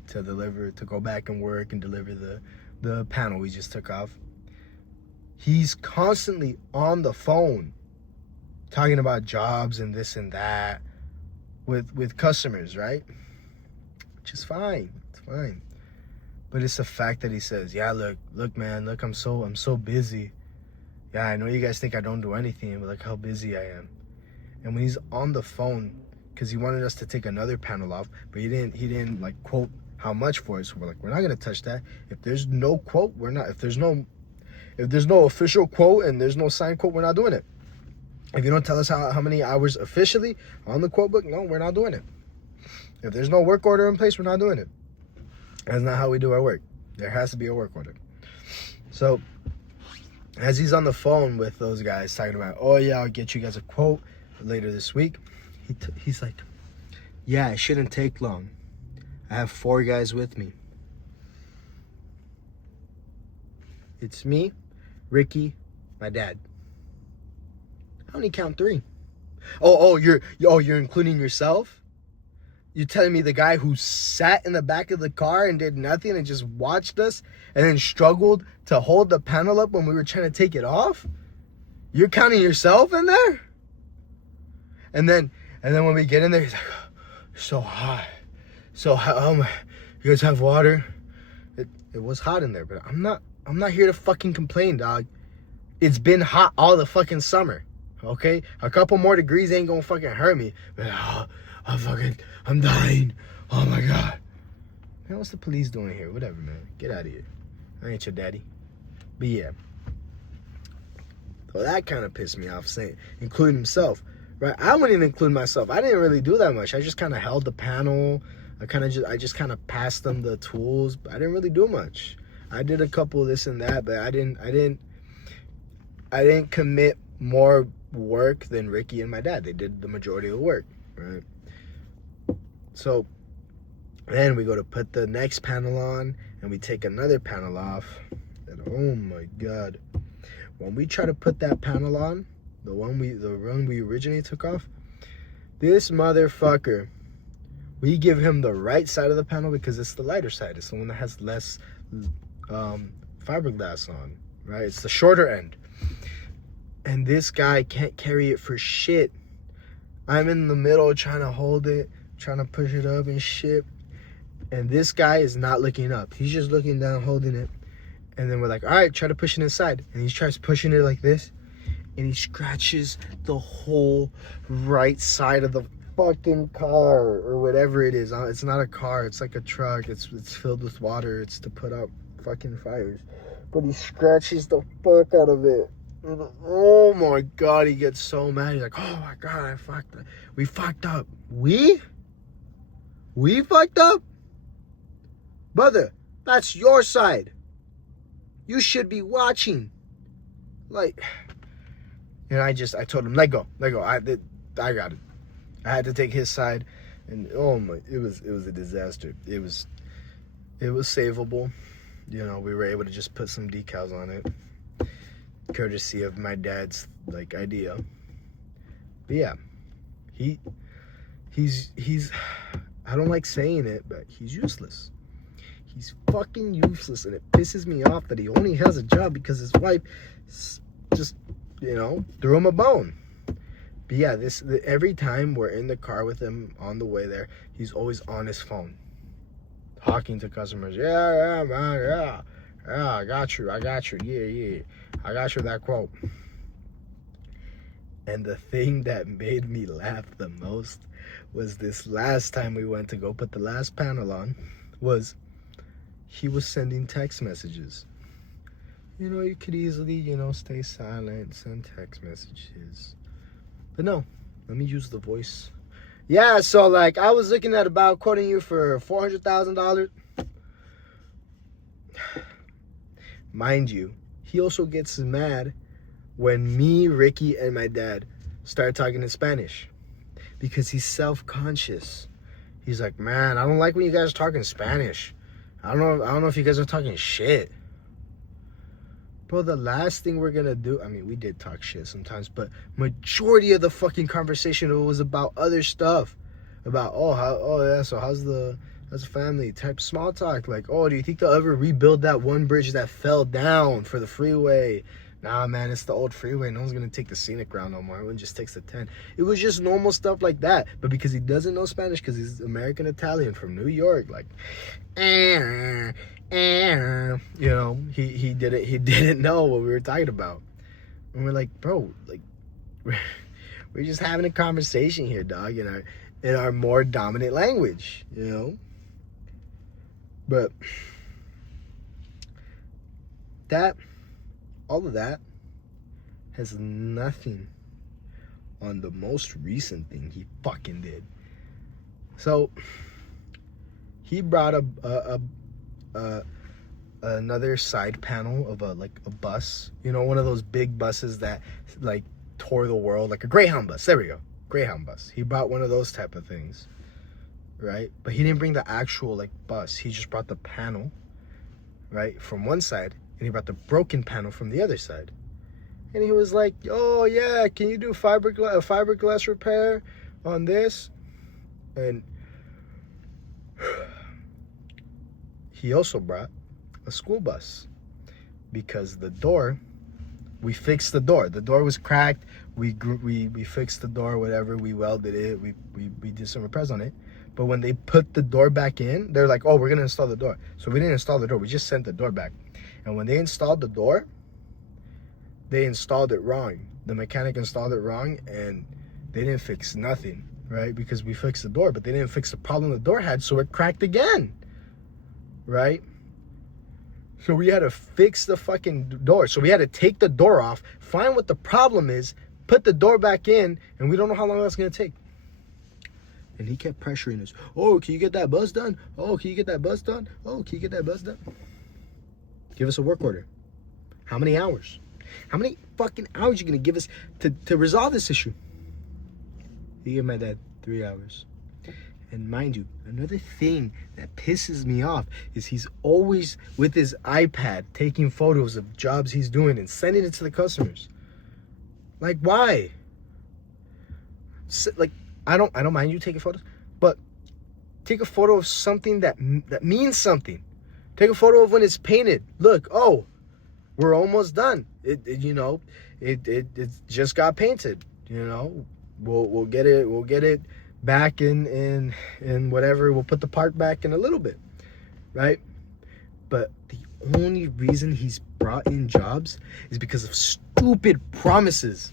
go back and work and deliver the panel we just took off, he's constantly on the phone talking about jobs and this and that with customers, right? Which is fine. It's fine. But it's the fact that he says, yeah, look, man, look, I'm so busy. Yeah, I know you guys think I don't do anything, but look how busy I am. And when he's on the phone, because he wanted us to take another panel off, but he didn't like quote how much for it. So we're like, we're not gonna touch that. If there's no quote, we're not. If there's no official quote and there's no signed quote, we're not doing it. If you don't tell us how many hours officially on the quote book, no, we're not doing it. If there's no work order in place, we're not doing it. That's not how we do our work. There has to be a work order. So as he's on the phone with those guys talking about, oh yeah, I'll get you guys a quote later this week, he's like, Yeah, it shouldn't take long. I have 4 guys with me. It's me, Ricky, my dad. I only count 3. You're including yourself? You telling me the guy who sat in the back of the car and did nothing and just watched us and then struggled to hold the panel up when we were trying to take it off? You're counting yourself in there? And then when we get in there, he's like, oh, so hot. So hot. You guys have water? It was hot in there, but I'm not here to fucking complain, dog. It's been hot all the fucking summer. Okay? A couple more degrees ain't gonna fucking hurt me. But I'm dying. Oh my god. Man, what's the police doing here? Whatever, man. Get out of here. I ain't your daddy. But yeah. So that kind of pissed me off, saying, including himself. Right? I wouldn't even include myself. I didn't really do that much. I just kind of held the panel. I just kind of passed them the tools. But I didn't really do much. I did a couple of this and that, but I didn't commit more work than Ricky and my dad. They did the majority of the work, right? So then we go to put the next panel on, and we take another panel off. And oh my god, when we try to put that panel on, the one we originally took off, this motherfucker, we give him the right side of the panel because it's the lighter side. It's the one that has less fiberglass on, right? It's the shorter end. And this guy can't carry it for shit. I'm in the middle trying to hold it, trying to push it up and shit. And this guy is not looking up. He's just looking down, holding it. And then we're like, all right, try to push it inside. And he tries pushing it like this. And he scratches the whole right side of the fucking car or whatever it is. It's not a car. It's like a truck. It's filled with water. It's to put out fucking fires. But he scratches the fuck out of it. And oh my god, he gets so mad. He's like, oh my god, I fucked up. We fucked up. We fucked up? Brother, that's your side. You should be watching. Like, and I told him, let go. I got it. I had to take his side, and oh my, it was a disaster. It was savable. You know, we were able to just put some decals on it, courtesy of my dad's like idea. But yeah, he's I don't like saying it, but he's useless. He's fucking useless, and it pisses me off that he only has a job because his wife just, you know, threw him a bone. But yeah, every time we're in the car with him on the way there, he's always on his phone, talking to customers. Yeah, man, yeah, I got you, yeah, I got you that quote. And the thing that made me laugh the most was this last time we went to go put the last panel on, was he was sending text messages. You know, you could easily, you know, stay silent, send text messages. But no, let me use the voice. Yeah, so like I was looking at about quoting you for $400,000. Mind you, he also gets mad when me, Ricky, and my dad start talking in Spanish because he's self-conscious. He's like, man, I don't like when you guys are talking Spanish. I don't know if you guys are talking shit. Bro, the last thing we're gonna do, I mean, we did talk shit sometimes, but majority of the fucking conversation was about other stuff. About, so how's the family type small talk. Like, oh, do you think they'll ever rebuild that one bridge that fell down for the freeway? Nah, man, it's the old freeway. No one's gonna take the scenic route no more. Everyone just takes the 10. It was just normal stuff like that. But because he doesn't know Spanish, because he's American Italian from New York, like, you know, he didn't know what we were talking about. And we're like, bro, like, we're just having a conversation here, dog, in our more dominant language, you know. But all of that has nothing on the most recent thing he fucking did. So he brought another side panel of a bus, you know, one of those big buses that like tour the world, like a Greyhound bus. There we go, Greyhound bus. He brought one of those type of things, right? But he didn't bring the actual like bus. He just brought the panel, right, from one side, and he brought the broken panel from the other side. And he was like, "Oh yeah, can you do fiberglass repair on this?" And he also brought a school bus because the door, we fixed the door. The door was cracked. We fixed the door, whatever. We welded it. We did some repairs on it. But when they put the door back in, they're like, "Oh, we're gonna install the door." So we didn't install the door. We just sent the door back. And when they installed the door, they installed it wrong. The mechanic installed it wrong, and they didn't fix nothing, right? Because we fixed the door, but they didn't fix the problem the door had, so it cracked again, right? So we had to fix the fucking door. So we had to take the door off, find what the problem is, put the door back in, and we don't know how long that's gonna take. And he kept pressuring us. "Oh, can you get that bus done? Oh, can you get that bus done? Oh, can you get that bus done?" Give us a work order. How many hours? How many fucking hours are you gonna give us to resolve this issue? He gave my dad 3 hours. And mind you, another thing that pisses me off is he's always with his iPad taking photos of jobs he's doing and sending it to the customers. Like, why? Like, I don't mind you taking photos, but take a photo of something that means something. Take a photo of when it's painted. Look, oh, we're almost done. It just got painted. You know, we'll get it back in whatever. We'll put the part back in a little bit, right? But the only reason he's brought in jobs is because of stupid promises.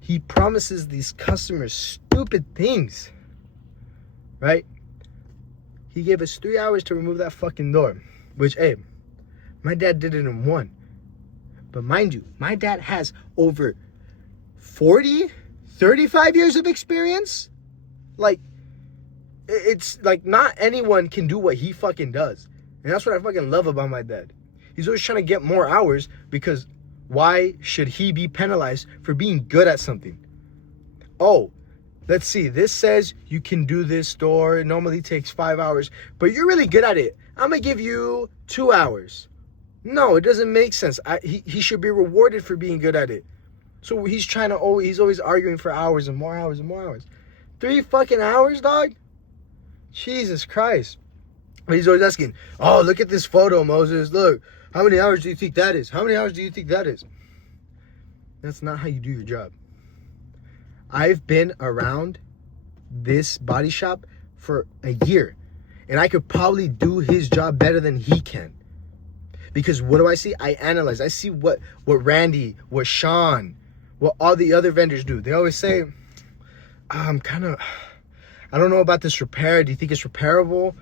He promises these customers stupid things, right? He gave us 3 hours to remove that fucking door, which, hey, my dad did it in 1. But mind you, my dad has over 35 years of experience. Like, it's like not anyone can do what he fucking does. And that's what I fucking love about my dad. He's always trying to get more hours because why should he be penalized for being good at something? Oh, let's see. This says you can do this door. It normally takes 5 hours, but you're really good at it. I'm going to give you 2 hours. No, it doesn't make sense. He should be rewarded for being good at it. So he's always arguing for hours and more hours and more hours. 3 fucking hours, dog? Jesus Christ. But he's always asking, "Oh, look at this photo, Moses. Look, how many hours do you think that is? How many hours do you think that is?" That's not how you do your job. I've been around this body shop for a year, and I could probably do his job better than he can. Because what do I see? I analyze. I see what Randy, what Sean, what all the other vendors do. They always say, I don't know about this repair. Do you think it's repairable?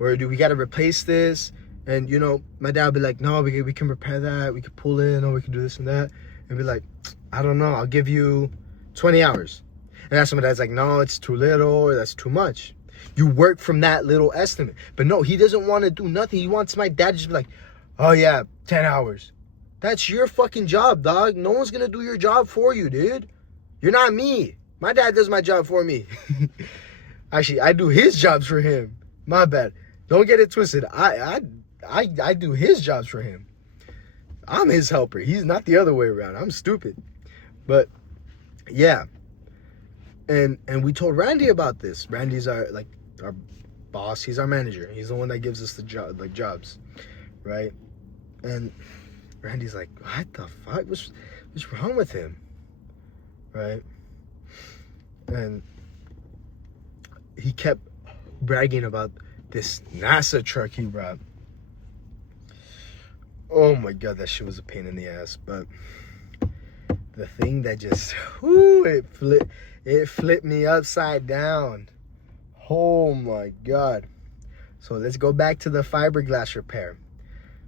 Or do we got to replace this? And, you know, my dad would be like, "No, we can repair that. We can pull in, or we can do this and that." And be like, "I don't know. I'll give you 20 hours. And that's when my dad's like, "No, it's too little, or that's too much." You work from that little estimate. But no, he doesn't want to do nothing. He wants my dad to just be like, "Oh yeah, 10 hours. That's your fucking job, dog. No one's going to do your job for you, dude. You're not me. My dad does my job for me." Actually, I do his jobs for him. My bad. Don't get it twisted. I do his jobs for him. I'm his helper. He's not the other way around. I'm stupid. But yeah. And we told Randy about this. Randy's our boss. He's our manager. He's the one that gives us the jobs, right? And Randy's like, "What the fuck? What's wrong with him?" Right? And he kept bragging about this NASA truck he brought. Oh my God, that shit was a pain in the ass. But the thing that just, it flipped me upside down. Oh my God. So let's go back to the fiberglass repair.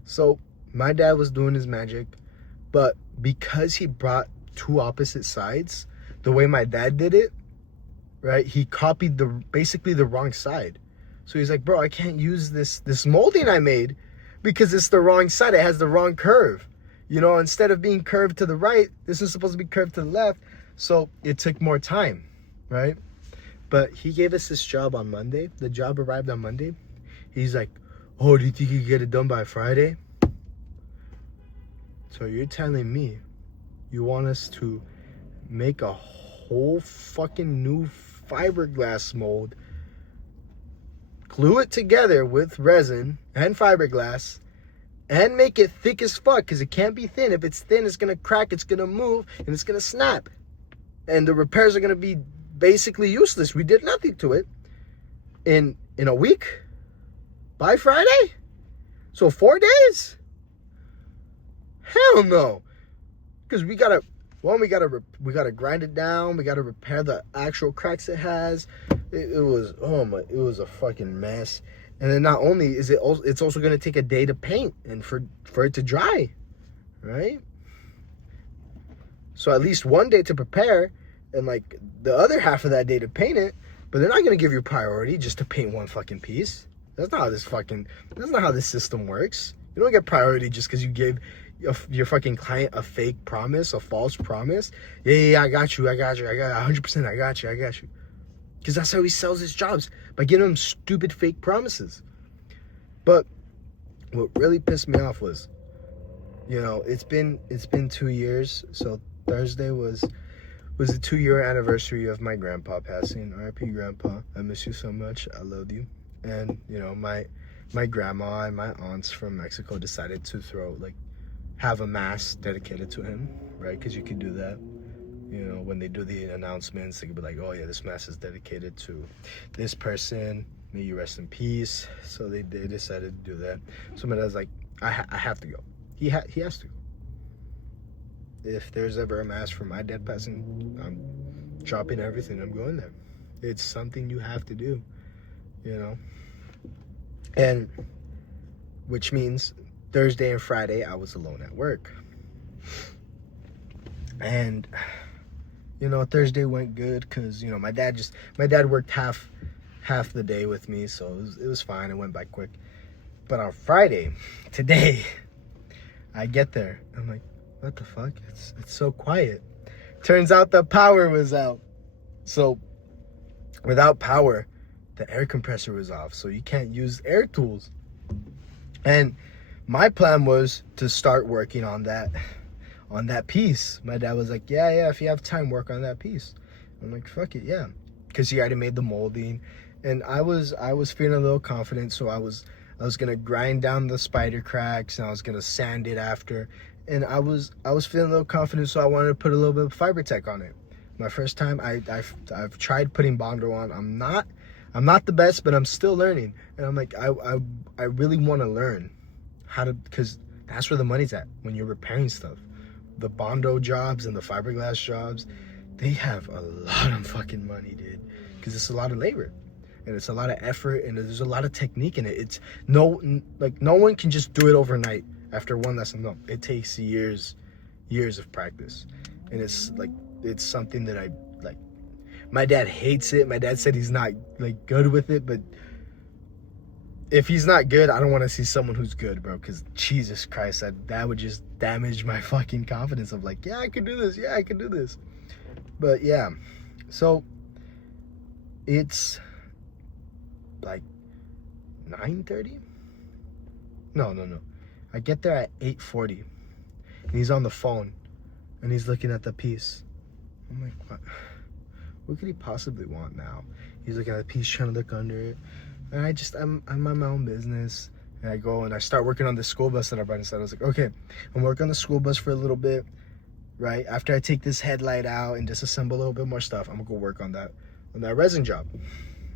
So my dad was doing his magic, but because he brought 2 opposite sides, the way my dad did it, right, he copied basically the wrong side. So he's like, "Bro, I can't use this molding I made because it's the wrong side. It has the wrong curve. You know, instead of being curved to the right, this is supposed to be curved to the left." So it took more time, right? But he gave us this job on Monday. The job arrived on Monday. He's like, oh, do you think you can get it done by Friday? So you're telling me you want us to make a whole fucking new fiberglass mold, glue it together with resin and fiberglass, and make it thick as fuck, because it can't be thin. If it's thin, it's gonna crack, it's gonna move, and it's gonna snap. And the repairs are gonna be basically useless. We did nothing to it in a week, by Friday. So 4 days? Hell no. Because we gotta grind it down. We gotta repair the actual cracks it has. It was a fucking mess. And then not only is it's also gonna take a day to paint and for it to dry, right? So at least 1 day to prepare, and like the other half of that day to paint it. But they're not gonna give you priority just to paint one fucking piece. That's not how this system works. You don't get priority just because you gave your fucking client a fake promise, a false promise. Yeah, I got you, 100%, I got you. Because that's how he sells his jobs, by giving them stupid fake promises. But what really pissed me off was, it's been 2 years. So Thursday was the 2-year anniversary of my grandpa passing. R.I.P. Grandpa. I miss you so much. I love you. And my grandma and my aunts from Mexico decided to have a mass dedicated to him, right? Because you could do that. When they do the announcements, they could be like, oh yeah, this mass is dedicated to this person. May you rest in peace. So they decided to do that. So my dad's like, I have to go. He has to go. If there's ever a mass for my dad passing, I'm dropping everything. I'm going there. It's something you have to do, And which means Thursday and Friday I was alone at work. And Thursday went good because my dad worked half the day with me, so it was fine. It went by quick. But on Friday, today, I get there. I'm like, what the fuck? It's so quiet. Turns out the power was out. So without power, the air compressor was off, so you can't use air tools. And my plan was to start working on that piece. My dad was like, yeah, if you have time, work on that piece. I'm like, fuck it, yeah. Because he already made the molding. And I was feeling a little confident, so I was gonna grind down the spider cracks, and I was gonna sand it after. And I was feeling a little confident, so I wanted to put a little bit of fiber tech on it. My first time, I've tried putting Bondo on. I'm not the best, but I'm still learning. And I'm like, I really want to learn how to, because that's where the money's at when you're repairing stuff. The Bondo jobs and the fiberglass jobs, they have a lot of fucking money, dude, because it's a lot of labor and it's a lot of effort and there's a lot of technique in it. It's no one can just do it overnight after one lesson. No, it takes years of practice. And it's something that I like. My dad hates it. My dad said he's not good with it, but if he's not good, I don't want to see someone who's good, bro, because Jesus Christ, that would just damage my fucking confidence of yeah, I can do this. But yeah, so it's 9:30. No, I get there at 8:40, and he's on the phone and he's looking at the piece. I'm like, what could he possibly want now? He's looking at the piece, trying to look under it. And I'm on my own business. And I go and I start working on the school bus that I brought inside. I was like, okay, I'm working on the school bus for a little bit, right? After I take this headlight out and disassemble a little bit more stuff, I'm gonna go work on that resin job,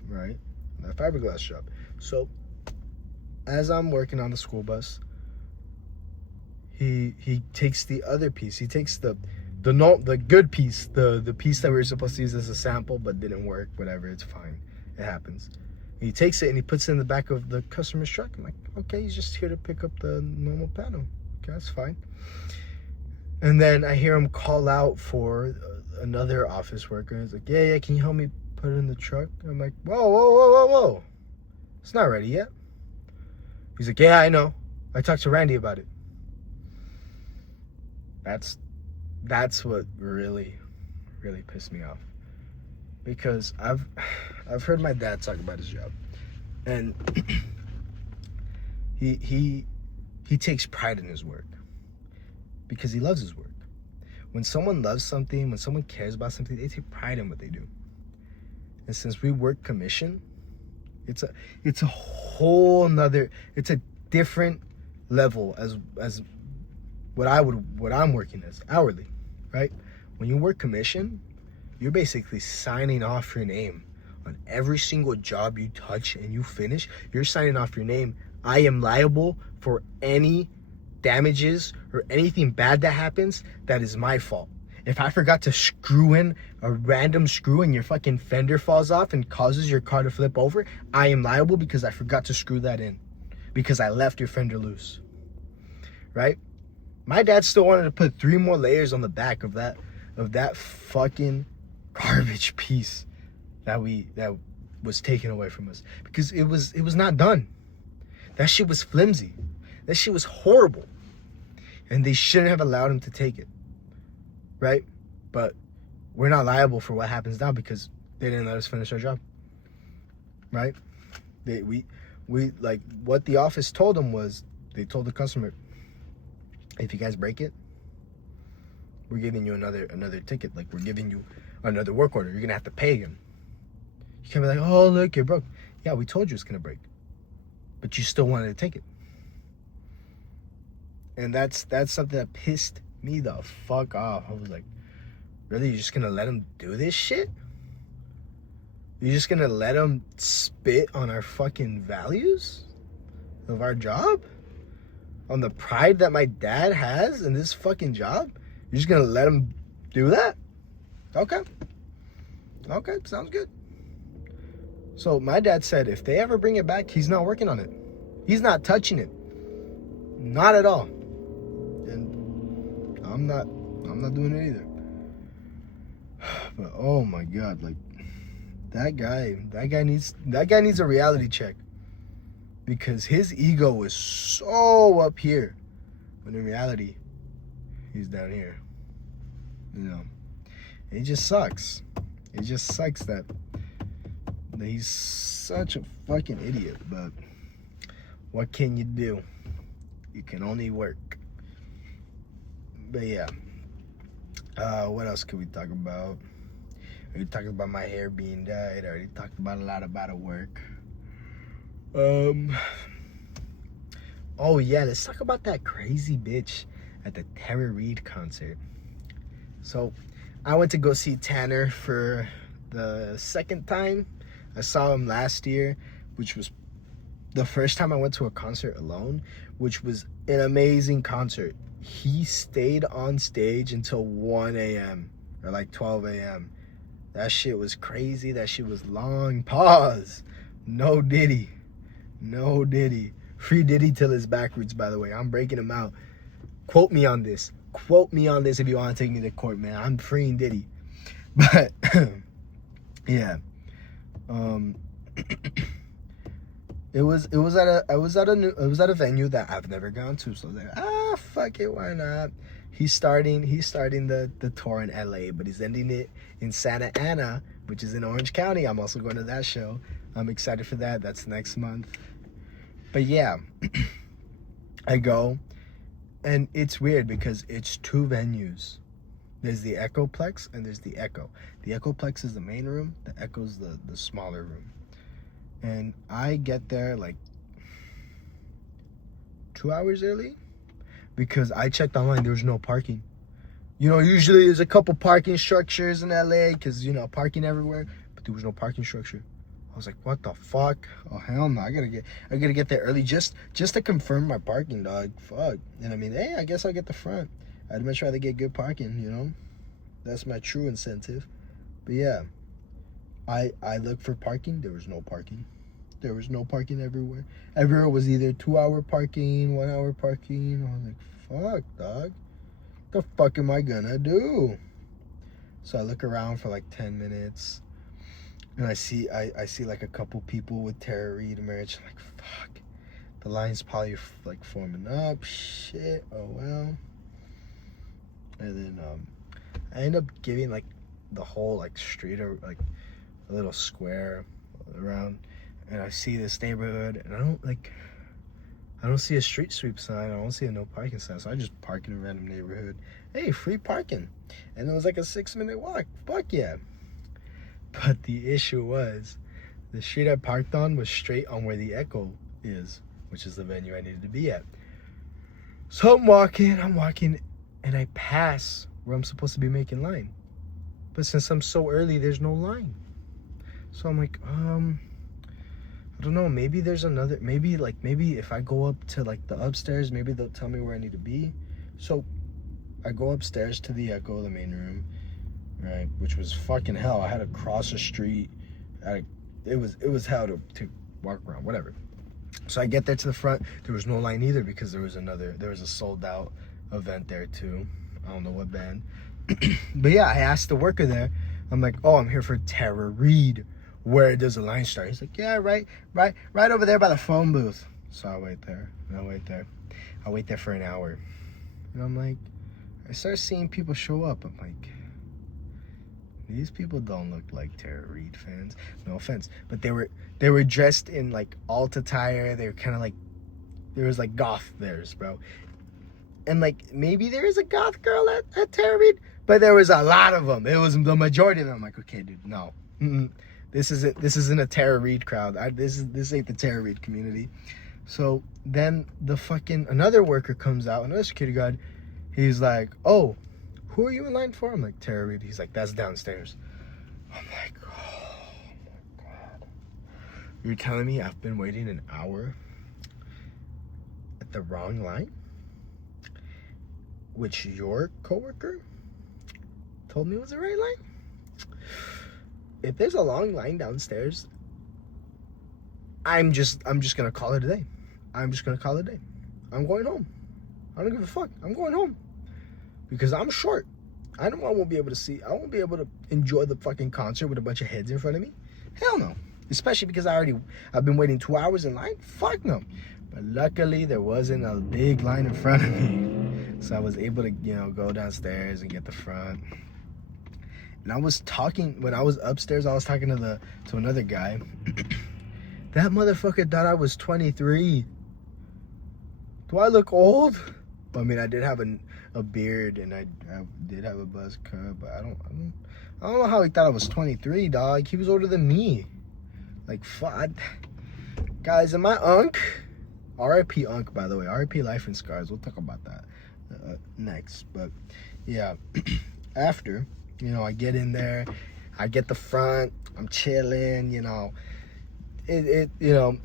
right? That fiberglass job. So as I'm working on the school bus, he takes the other piece. He takes the good piece, the piece that we were supposed to use as a sample but didn't work. Whatever, it's fine. It happens. He takes it and he puts it in the back of the customer's truck. I'm like, okay, he's just here to pick up the normal panel. Okay, that's fine. And then I hear him call out for another office worker. He's like, yeah, can you help me put it in the truck? I'm like, whoa. It's not ready yet. He's like, yeah, I know. I talked to Randy about it. That's what really, really pissed me off. because I've heard my dad talk about his job, and he takes pride in his work because he loves his work. When someone loves something, when someone cares about something, they take pride in what they do. And since we work commission, it's a whole nother, it's a different level as what I'm working as hourly, right? When you work commission, you're basically signing off your name on every single job you touch and you finish. You're signing off your name. I am liable for any damages or anything bad that happens. That is my fault. If I forgot to screw in a random screw and your fucking fender falls off and causes your car to flip over, I am liable because I forgot to screw that in, because I left your fender loose, right? My dad still wanted to put 3 more layers on the back of that fucking garbage piece that was taken away from us, because it was not done. That shit was flimsy. That shit was horrible. And they shouldn't have allowed him to take it. Right? But we're not liable for what happens now because they didn't let us finish our job. Right? We like, what the office told them was, they told the customer, if you guys break it, we're giving you another ticket. Like, we're giving you another work order. You're gonna have to pay again. You can't be like, oh look, you're broke. Yeah, we told you it's gonna break, but you still wanted to take it. And that's something that pissed me the fuck off. I was like, really? You're just gonna let him do this shit? You're just gonna let him spit on our fucking values of our job? On the pride that my dad has in this fucking job? You're just gonna let him do that? Okay, sounds good. So my dad said if they ever bring it back, he's not working on it. He's not touching it. Not at all. And I'm not doing it either. But oh my God, like, that guy needs a reality check, because his ego is so up here when in reality he's down here. You know, it just sucks. It just sucks that he's such a fucking idiot. But what can you do? You can only work. But yeah, what else could we talk about? We talked about my hair being dyed. I already talked about a lot about work. Oh yeah, let's talk about that crazy bitch at the Tara Reid concert. So I went to go see Tanner for the second time. I saw him last year, which was the first time I went to a concert alone, which was an amazing concert. He stayed on stage until 1 a.m. or like 12 a.m. That shit was crazy. That shit was long. Pause. No Diddy. Free Diddy till it's backwards, by the way. I'm breaking him out. Quote me on this if you want to take me to court, man. I'm freeing Diddy. But yeah. It was at a venue that I've never gone to, so I was like, fuck it, why not? He's starting the tour in LA, but he's ending it in Santa Ana, which is in Orange County. I'm also going to that show. I'm excited for that. That's next month. But yeah, I go, and it's weird because it's 2 venues. There's the Echoplex and there's the Echo. The Echoplex is the main room. The Echo's the smaller room. And I get there like 2 hours early because I checked online. There was no parking. You know, usually there's a couple parking structures in LA because, you know, parking everywhere, but there was no parking structure. I was like, what the fuck? Oh, hell no. I gotta get there early just to confirm my parking, dog. Fuck. And I mean, hey, I guess I'll get the front. I'd much rather get good parking, you know? That's my true incentive. But yeah, I looked for parking. There was no parking. There was no parking everywhere. Everywhere was either 2-hour parking, 1-hour parking. I was like, fuck, dog. What the fuck am I gonna do? So I look around for like 10 minutes. And I see like a couple people with Tara Reid merch. I'm like, fuck. The line's probably like forming up. Shit. Oh well. And then I end up giving like the whole like street or like a little square around, and I see this neighborhood, and I don't see a street sweep sign. I don't see a no parking sign. So I just park in a random neighborhood. Hey, free parking. And it was like a 6-minute walk. Fuck yeah. But the issue was, the street I parked on was straight on where the Echo is, which is the venue I needed to be at. So I'm walking, and I pass where I'm supposed to be making line. But since I'm so early, there's no line. So I'm like, I don't know, maybe there's another, maybe if I go up to like the upstairs, maybe they'll tell me where I need to be. So I go upstairs to the Echo, the main room, right, which was fucking hell. I had to cross a street. It was hell to walk around, whatever. So I get there to the front. There was no line either because there was a sold out event there too. I don't know what band. But yeah, I asked the worker there. I'm like, oh, I'm here for Tara Reid. Where does the line start? He's like, yeah, right over there by the phone booth. So I wait there. I wait there for an hour. And I'm like, I start seeing people show up. I'm like, these people don't look like Tara Reid fans. No offense. But they were dressed in like alt attire. They were kind of like, there was like goth theirs, bro. And like, maybe there is a goth girl at Tara Reid, but there was a lot of them. It was the majority of them. I'm like, okay, dude, no. This isn't a Tara Reid crowd. This ain't the Tara Reid community. So then another worker comes out, another security guard. He's like, oh, who are you in line for? I'm like, Tara Reid. He's like, that's downstairs. I'm like, oh my God. You're telling me I've been waiting an hour at the wrong line? Which your coworker told me was the right line? If there's a long line downstairs, I'm just gonna call it a day. I'm just gonna call it a day. I'm going home. I don't give a fuck. I'm going home. Because I'm short. I won't be able to enjoy the fucking concert with a bunch of heads in front of me. Hell no. Especially because I've been waiting 2 hours in line. Fuck no. But luckily there wasn't a big line in front of me. So I was able to, go downstairs and get the front. And when I was upstairs, I was talking to another guy. That motherfucker thought I was 23. Do I look old? I mean, I did have a beard and I did have a buzz cut, but I don't know how he thought I was 23, dog. He was older than me. Like, fuck. Guys, and my Unc, R.I.P. Unc, by the way, R.I.P. Life and Scars. We'll talk about that next. But yeah, after, I get in there, I get the front, I'm chilling, a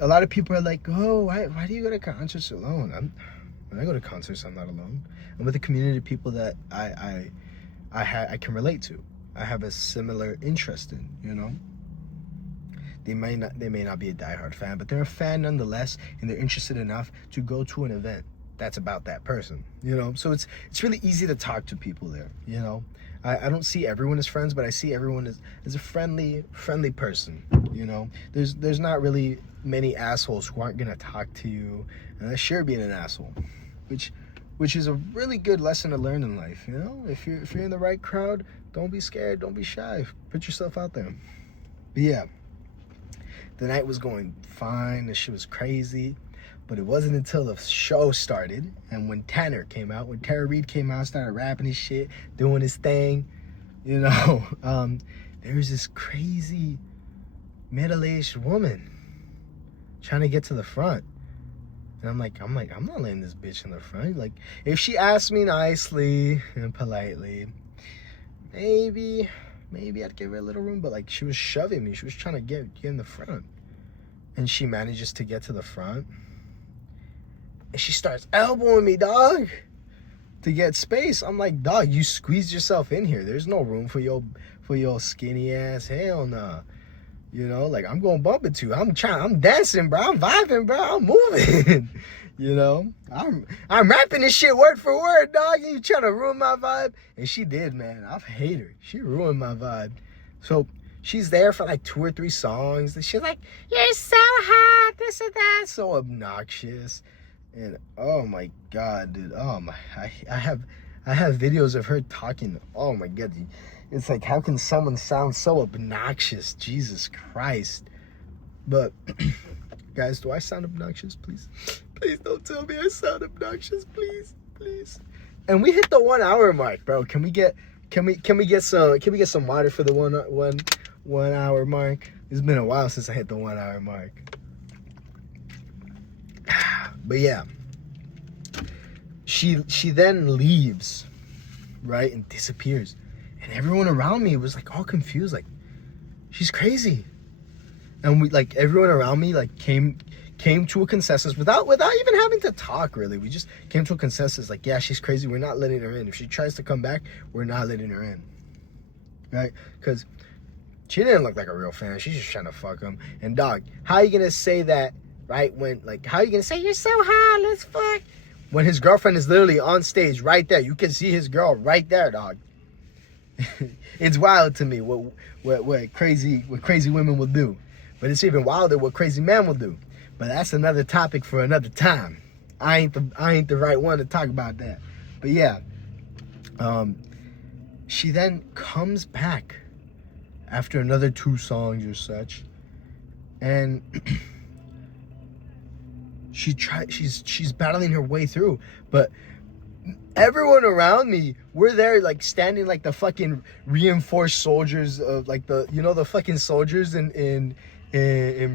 lot of people are like, oh, why do you go to concerts alone? When I go to concerts, I'm not alone. I'm with a community of people that I can relate to. I have a similar interest in, They may not be a diehard fan, but they're a fan nonetheless, and they're interested enough to go to an event that's about that person, So it's really easy to talk to people there, I don't see everyone as friends, but I see everyone as a friendly person, There's not really many assholes who aren't gonna talk to you, and that's sure being an asshole, which is a really good lesson to learn in life, If you're in the right crowd, don't be scared, don't be shy, put yourself out there. But yeah, the night was going fine, the shit was crazy, but it wasn't until the show started, and when Tara Reid came out, started rapping his shit, doing his thing, there was this crazy middle-aged woman trying to get to the front. And I'm like, I'm not letting this bitch in the front. Like, if she asked me nicely and politely, maybe I'd give her a little room, but like, she was shoving me. She was trying to get in the front. And she manages to get to the front. And she starts elbowing me, dog, to get space. I'm like, dog, you squeezed yourself in here. There's no room for your skinny ass. Hell nah. Like, I'm going bump it too. I'm dancing, bro. I'm vibing, bro. I'm moving. I'm rapping this shit word for word, dog. And you trying to ruin my vibe? And she did, man. I hate her. She ruined my vibe. So she's there for like 2 or 3 songs. And she's like, you're so hot, this and that. So obnoxious. And oh my God, dude. Oh my, I I have videos of her talking. Oh my god, it's like, how can someone sound so obnoxious? Jesus Christ. But guys, do I sound obnoxious? Please don't tell me I sound obnoxious, please. And we hit the 1 hour mark, bro. Can we get some water for the one hour mark? It's been a while since I hit the 1 hour mark. But yeah, she then leaves, right, and disappears, and everyone around me was like all confused, like, she's crazy. And we, like, everyone around me, like, came to a consensus without even having to talk, really. We just came to a consensus, like, yeah, she's crazy. We're not letting her in. If she tries to come back, we're not letting her in, right? Because she didn't look like a real fan. She's just trying to fuck him. And dog, how are you gonna say that, right? When, like, how are you gonna say you're so hot, let's fuck, when his girlfriend is literally on stage right there? You can see his girl right there, dog. It's wild to me what crazy women will do. But it's even wilder what crazy men will do. But that's another topic for another time. I ain't the right one to talk about that. But yeah, she then comes back after another 2 songs or such, and she's battling her way through. But everyone around me, we're there, like, standing like the fucking reinforced soldiers of, like, the, you know, the fucking soldiers in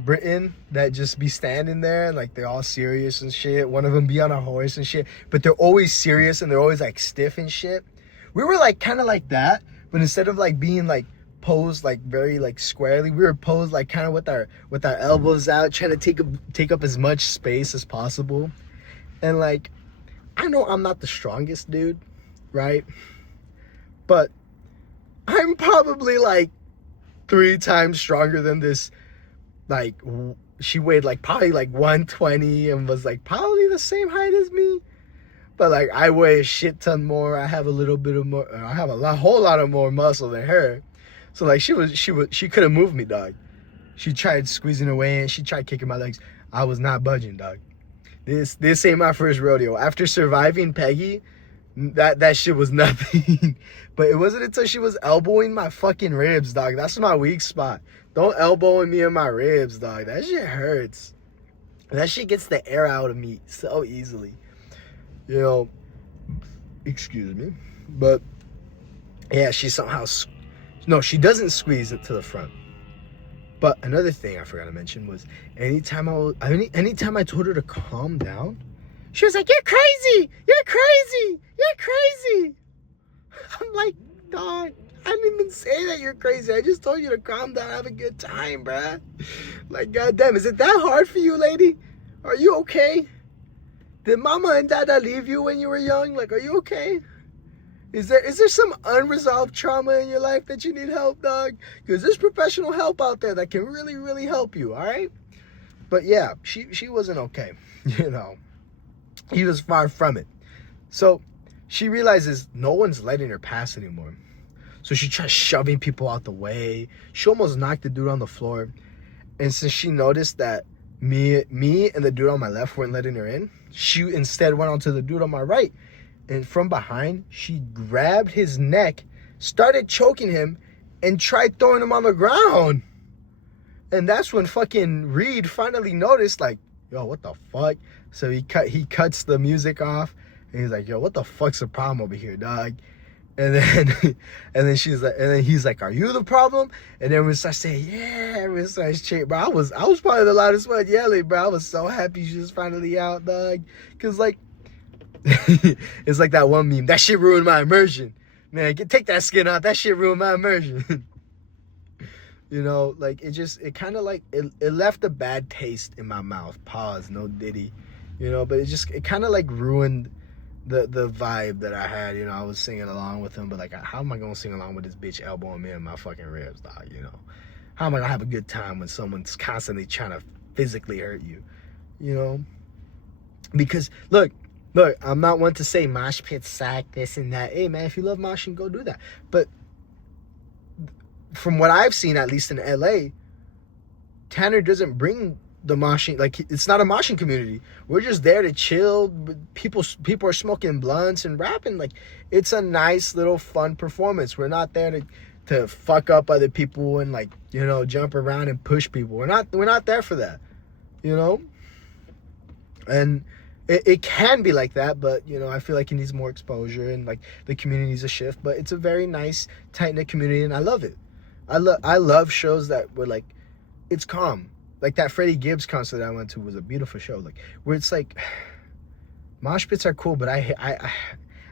Britain that just be standing there and, like, they're all serious and shit. One of them be on a horse and shit, but they're always serious and they're always, like, stiff and shit. We were, like, kind of like that, but instead of, like, being, like, posed, like, very, like, squarely, we were posed, like, kind of with our elbows out, trying to take up as much space as possible. And, like, I know I'm not the strongest dude, right? But I'm probably, like, 3 times stronger than this. Like, she weighed, like, probably, like, 120 and was, like, probably the same height as me. But, like, I weigh a shit ton more. I have a little bit of more, I have a whole lot of more muscle than her. So, like, she couldn't move me, dog. She tried squeezing away and she tried kicking my legs. I was not budging, dog. This ain't my first rodeo. After surviving Peggy, that shit was nothing. But it wasn't until she was elbowing my fucking ribs, dog. That's my weak spot. Don't elbowing me in my ribs, dog. That shit hurts. That shit gets the air out of me so easily. You know, excuse me. But yeah, she somehow, no, she doesn't squeeze it to the front. But another thing I forgot to mention was anytime I told her to calm down, she was like, "You're crazy! You're crazy! You're crazy!" I'm like, dog, I didn't even say that you're crazy. I just told you to calm down, have a good time, bruh. Like, goddamn, is it that hard for you, lady? Are you okay? Did mama and dada leave you when you were young? Like, are you okay? Is there some unresolved trauma in your life that you need help, dog? Because there's professional help out there that can really, really help you, all right? But yeah, she wasn't okay, you know. He was far from it. So she realizes no one's letting her pass anymore. So she tries shoving people out the way. She almost knocked the dude on the floor. And since she noticed that me and the dude on my left weren't letting her in, she instead went on to the dude on my right. And from behind, she grabbed his neck, started choking him, and tried throwing him on the ground. And that's when fucking Reed finally noticed, like, yo, what the fuck? So he cuts the music off, and he's like, yo, what the fuck's the problem over here, dog? And then she's like, and then he's like, are you the problem? And then we start saying, yeah, we start cheering. Bro, I was probably the loudest one yelling, bro. I was so happy she was finally out, dog. Cause like, it's like that one meme. That shit ruined my immersion. Man, take that skin off. That shit ruined my immersion. You know, like, it kind of like, it left a bad taste in my mouth. Pause, no diddy. You know, but it kind of like ruined the vibe that I had. You know, I was singing along with him, but like, how am I going to sing along with this bitch elbowing me in my fucking ribs, dog, you know? How am I going to have a good time when someone's constantly trying to physically hurt you, you know? Because, look, I'm not one to say mosh pit sack, this and that. Hey, man, if you love moshing, go do that. But from what I've seen, at least in LA, Tanner doesn't bring the moshing, like it's not a moshing community. We're just there to chill. People are smoking blunts and rapping. Like it's a nice little fun performance. We're not there to fuck up other people and like, you know, jump around and push people. We're not there for that, you know. And it can be like that, but you know, I feel like it needs more exposure and like the community needs a shift. But it's a very nice, tight knit community, and I love it. I love shows that were like, it's calm. Like that Freddie Gibbs concert I went to was a beautiful show. Like where it's like, mosh pits are cool, but I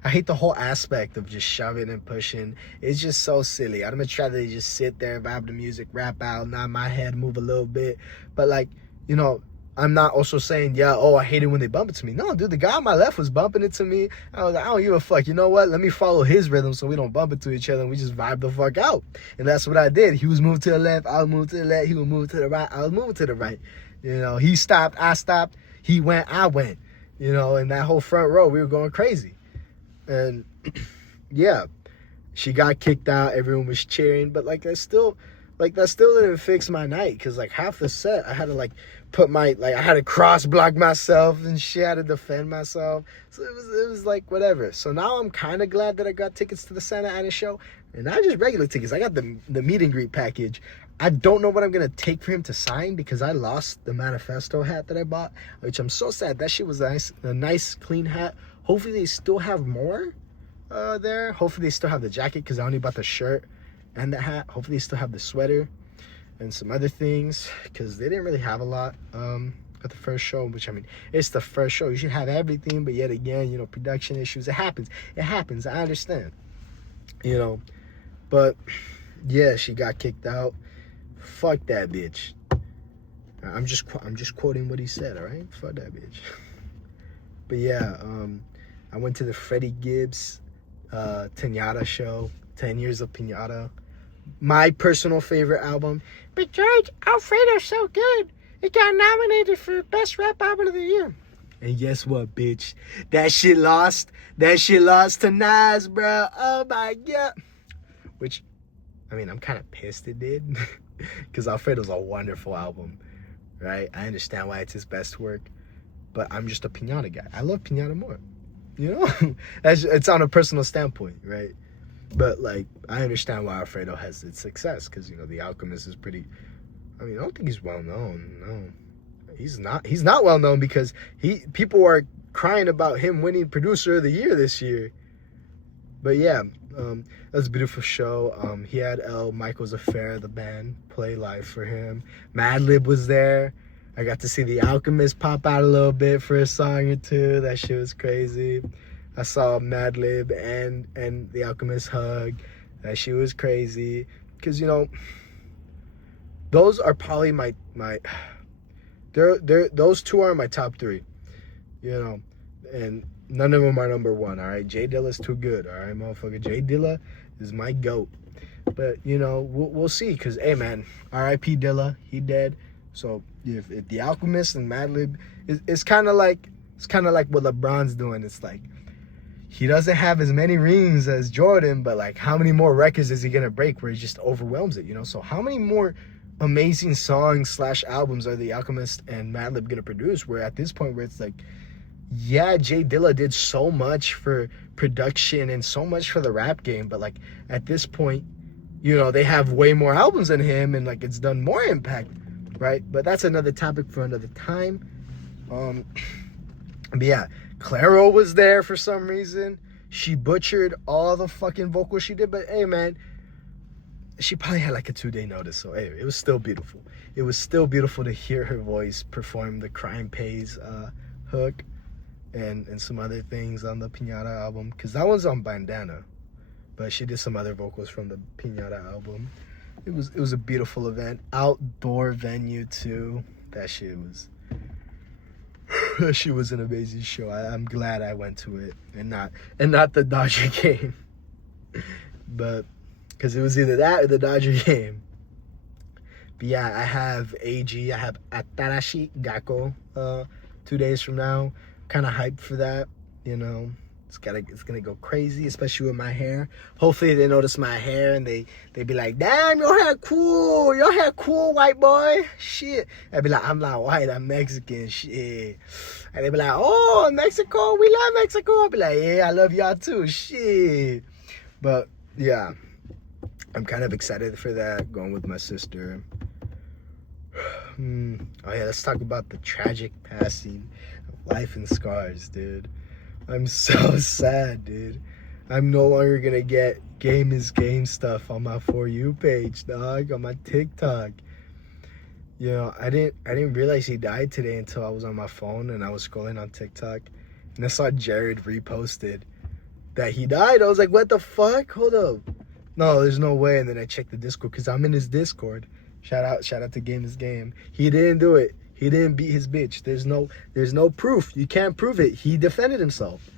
hate the whole aspect of just shoving and pushing. It's just so silly. I'm gonna try to just sit there, vibe the music, rap out, nod my head, move a little bit. But like, you know, I'm not also saying, yeah, oh, I hate it when they bump it to me. No, dude, the guy on my left was bumping it to me. I was like, I don't give a fuck. You know what? Let me follow his rhythm so we don't bump it to each other and we just vibe the fuck out. And that's what I did. He was moving to the left, I was moving to the left. He was moving to the right, I was moving to the right. You know, he stopped, I stopped. He went, I went. You know, in that whole front row, we were going crazy. And yeah, she got kicked out. Everyone was cheering, but like that still didn't fix my night, because like half the set I had to like I had to cross block myself and shit. I had to defend myself. So it was like whatever. So now I'm kind of glad that I got tickets to the Santa Ana show, and not just regular tickets. I got the meet and greet package. I don't know what I'm gonna take for him to sign because I lost the manifesto hat that I bought, which I'm so sad. That shit was a nice clean hat. Hopefully they still have more there. Hopefully they still have the jacket, because I only bought the shirt and the hat. Hopefully they still have the sweater and some other things, because they didn't really have a lot at the first show, which, I mean, it's the first show. You should have everything, but yet again, you know, production issues. It happens. I understand, you know. But yeah, she got kicked out. Fuck that bitch. I'm just quoting what he said, all right? Fuck that bitch. But yeah, I went to the Freddie Gibbs Pinata show, 10 Years of Pinata. My personal favorite album. But George, Alfredo's so good. It got nominated for Best Rap Album of the Year. And guess what, bitch? That shit lost to Nas, bro. Oh my God. Which, I mean, I'm kind of pissed it did. Because Alfredo's a wonderful album, right? I understand why it's his best work. But I'm just a Pinata guy. I love Pinata more. You know? It's on a personal standpoint, right? But, like, I understand why Alfredo has its success. Because, you know, The Alchemist is pretty... I mean, I don't think he's well-known. No. He's not well-known because people are crying about him winning Producer of the Year this year. But, yeah, that was a beautiful show. He had Michael's Affair, the band, play live for him. Madlib was there. I got to see The Alchemist pop out a little bit for a song or two. That shit was crazy. I saw Madlib and The Alchemist hug. That shit was crazy. Because, you know, those are probably those two are my top three. You know, and none of them are number one, all right? Jay Dilla's too good, all right, motherfucker? Jay Dilla is my GOAT. But, you know, we'll see. Because, hey, man, R.I.P. Dilla, he dead. So if The Alchemist and Madlib, it's kind of like what LeBron's doing. It's like he doesn't have as many rings as Jordan, but like how many more records is he gonna break where he just overwhelms it, you know? So how many more amazing songs / albums are The Alchemist and Madlib gonna produce? Where at this point where it's like, yeah, Jay Dilla did so much for production and so much for the rap game, but like at this point, you know, they have way more albums than him and like it's done more impact. Right, but that's another topic for another time. But yeah, Clairo was there for some reason. She butchered all the fucking vocals she did, but hey, man, she probably had like a 2-day notice, so hey, it was still beautiful. It was still beautiful to hear her voice perform the Crime Pays hook and some other things on the Pinata album, because that one's on Bandana, but she did some other vocals from the Pinata album. It was a beautiful event, outdoor venue too. That shit was an amazing show. I'm glad I went to it and not the Dodger game, but because it was either that or the Dodger game. But yeah, I have Atarashi Gakko 2 days from now. Kind of hyped for that, you know. It's gonna go crazy, especially with my hair. Hopefully they notice my hair and they be like, damn, your hair cool, white boy. Shit. I'd be like, I'm not white, I'm Mexican. Shit. And they be like, oh, Mexico, we love Mexico. I'd be like, yeah, I love y'all too. Shit. But yeah, I'm kind of excited for that, going with my sister. Oh yeah, let's talk about the tragic passing of Life in Scars, dude. I'm so sad, dude. I'm no longer gonna get Game is Game stuff on my For You page, dog, on my TikTok. You know, I didn't realize he died today until I was on my phone and I was scrolling on TikTok and I saw Jared reposted that he died. I was like, what the fuck? Hold up. No, there's no way. And then I checked the Discord because I'm in his Discord. Shout out to Game is Game. He didn't do it. He didn't beat his bitch. There's no proof. You can't prove it. He defended himself.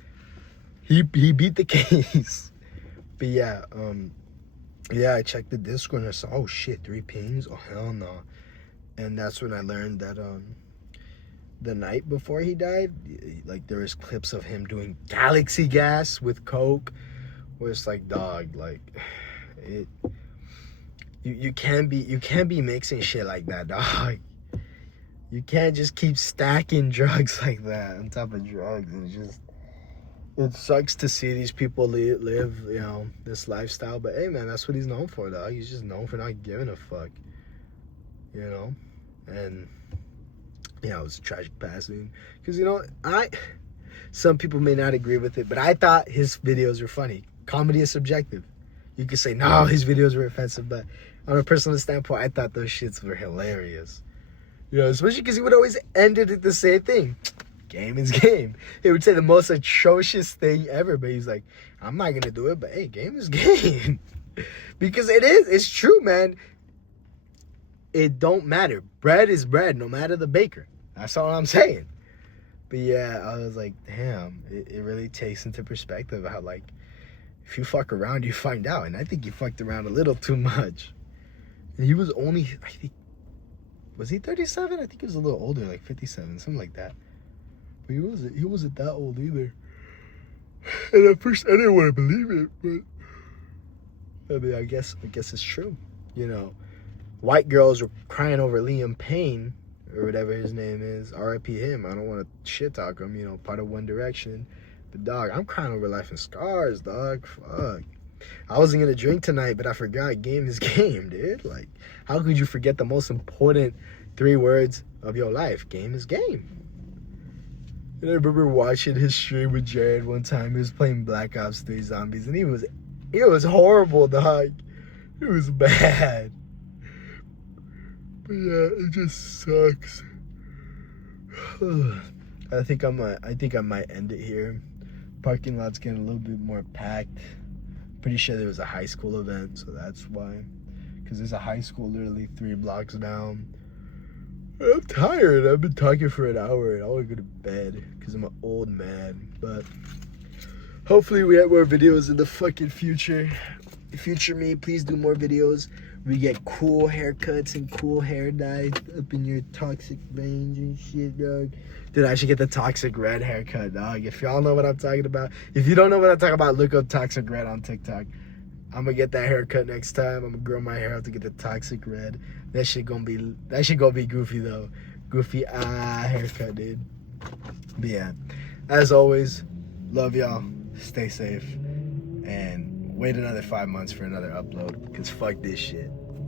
He beat the case. But yeah, I checked the Discord and I saw, oh shit, 3 pings? Oh hell no. And that's when I learned that the night before he died, like there was clips of him doing galaxy gas with coke, where it's like, dog, like it. You can't be mixing shit like that, dog. You can't just keep stacking drugs like that on top of drugs. It sucks to see these people live, you know, this lifestyle. But hey, man, that's what he's known for, dog. He's just known for not giving a fuck, you know. And yeah, it was a tragic passing. Because, you know, some people may not agree with it, but I thought his videos were funny. Comedy is subjective. You could say, no, his videos were offensive, but on a personal standpoint, I thought those shits were hilarious. You know, especially because he would always end it at the same thing. Game is game. He would say the most atrocious thing ever, but he's like, I'm not going to do it, but hey, game is game. Because it's true, man. It don't matter. Bread is bread, no matter the baker. That's all I'm saying. But yeah, I was like, damn, it really takes into perspective how, like, if you fuck around, you find out. And I think he fucked around a little too much. And he was only, I think, was he 37? I think he was a little older, like 57, something like that. But he wasn't that old either. And at first, I didn't want to believe it, but I mean, I guess it's true, you know. White girls were crying over Liam Payne, or whatever his name is. R.I.P. him. I don't want to shit talk him, you know, part of One Direction. But, dog, I'm crying over Life in Scars, dog. Fuck. I wasn't going to drink tonight, but I forgot game is game, dude. Like, how could you forget the most important 3 words of your life? Game is game. And I remember watching his stream with Jared one time. He was playing Black Ops 3 Zombies, and it was horrible, dog. It was bad. But yeah, it just sucks. I think I might end it here. Parking lot's getting a little bit more packed. Pretty sure there was a high school event, so that's why. Because there's a high school literally 3 blocks down. I'm tired. I've been talking for an hour and I want to go to bed because I'm an old man. But hopefully we have more videos in the fucking future. Future me, please do more videos. We get cool haircuts and cool hair dyes up in your toxic range and shit, dog. Dude, I should get the toxic red haircut, dog. If y'all know what I'm talking about. If you don't know what I'm talking about, look up toxic red on TikTok. I'm gonna get that haircut next time. I'm gonna grow my hair out to get the toxic red. That shit gonna be goofy though. Goofy haircut, dude. But yeah, as always, love y'all. Stay safe and wait another 5 months for another upload. Cause fuck this shit.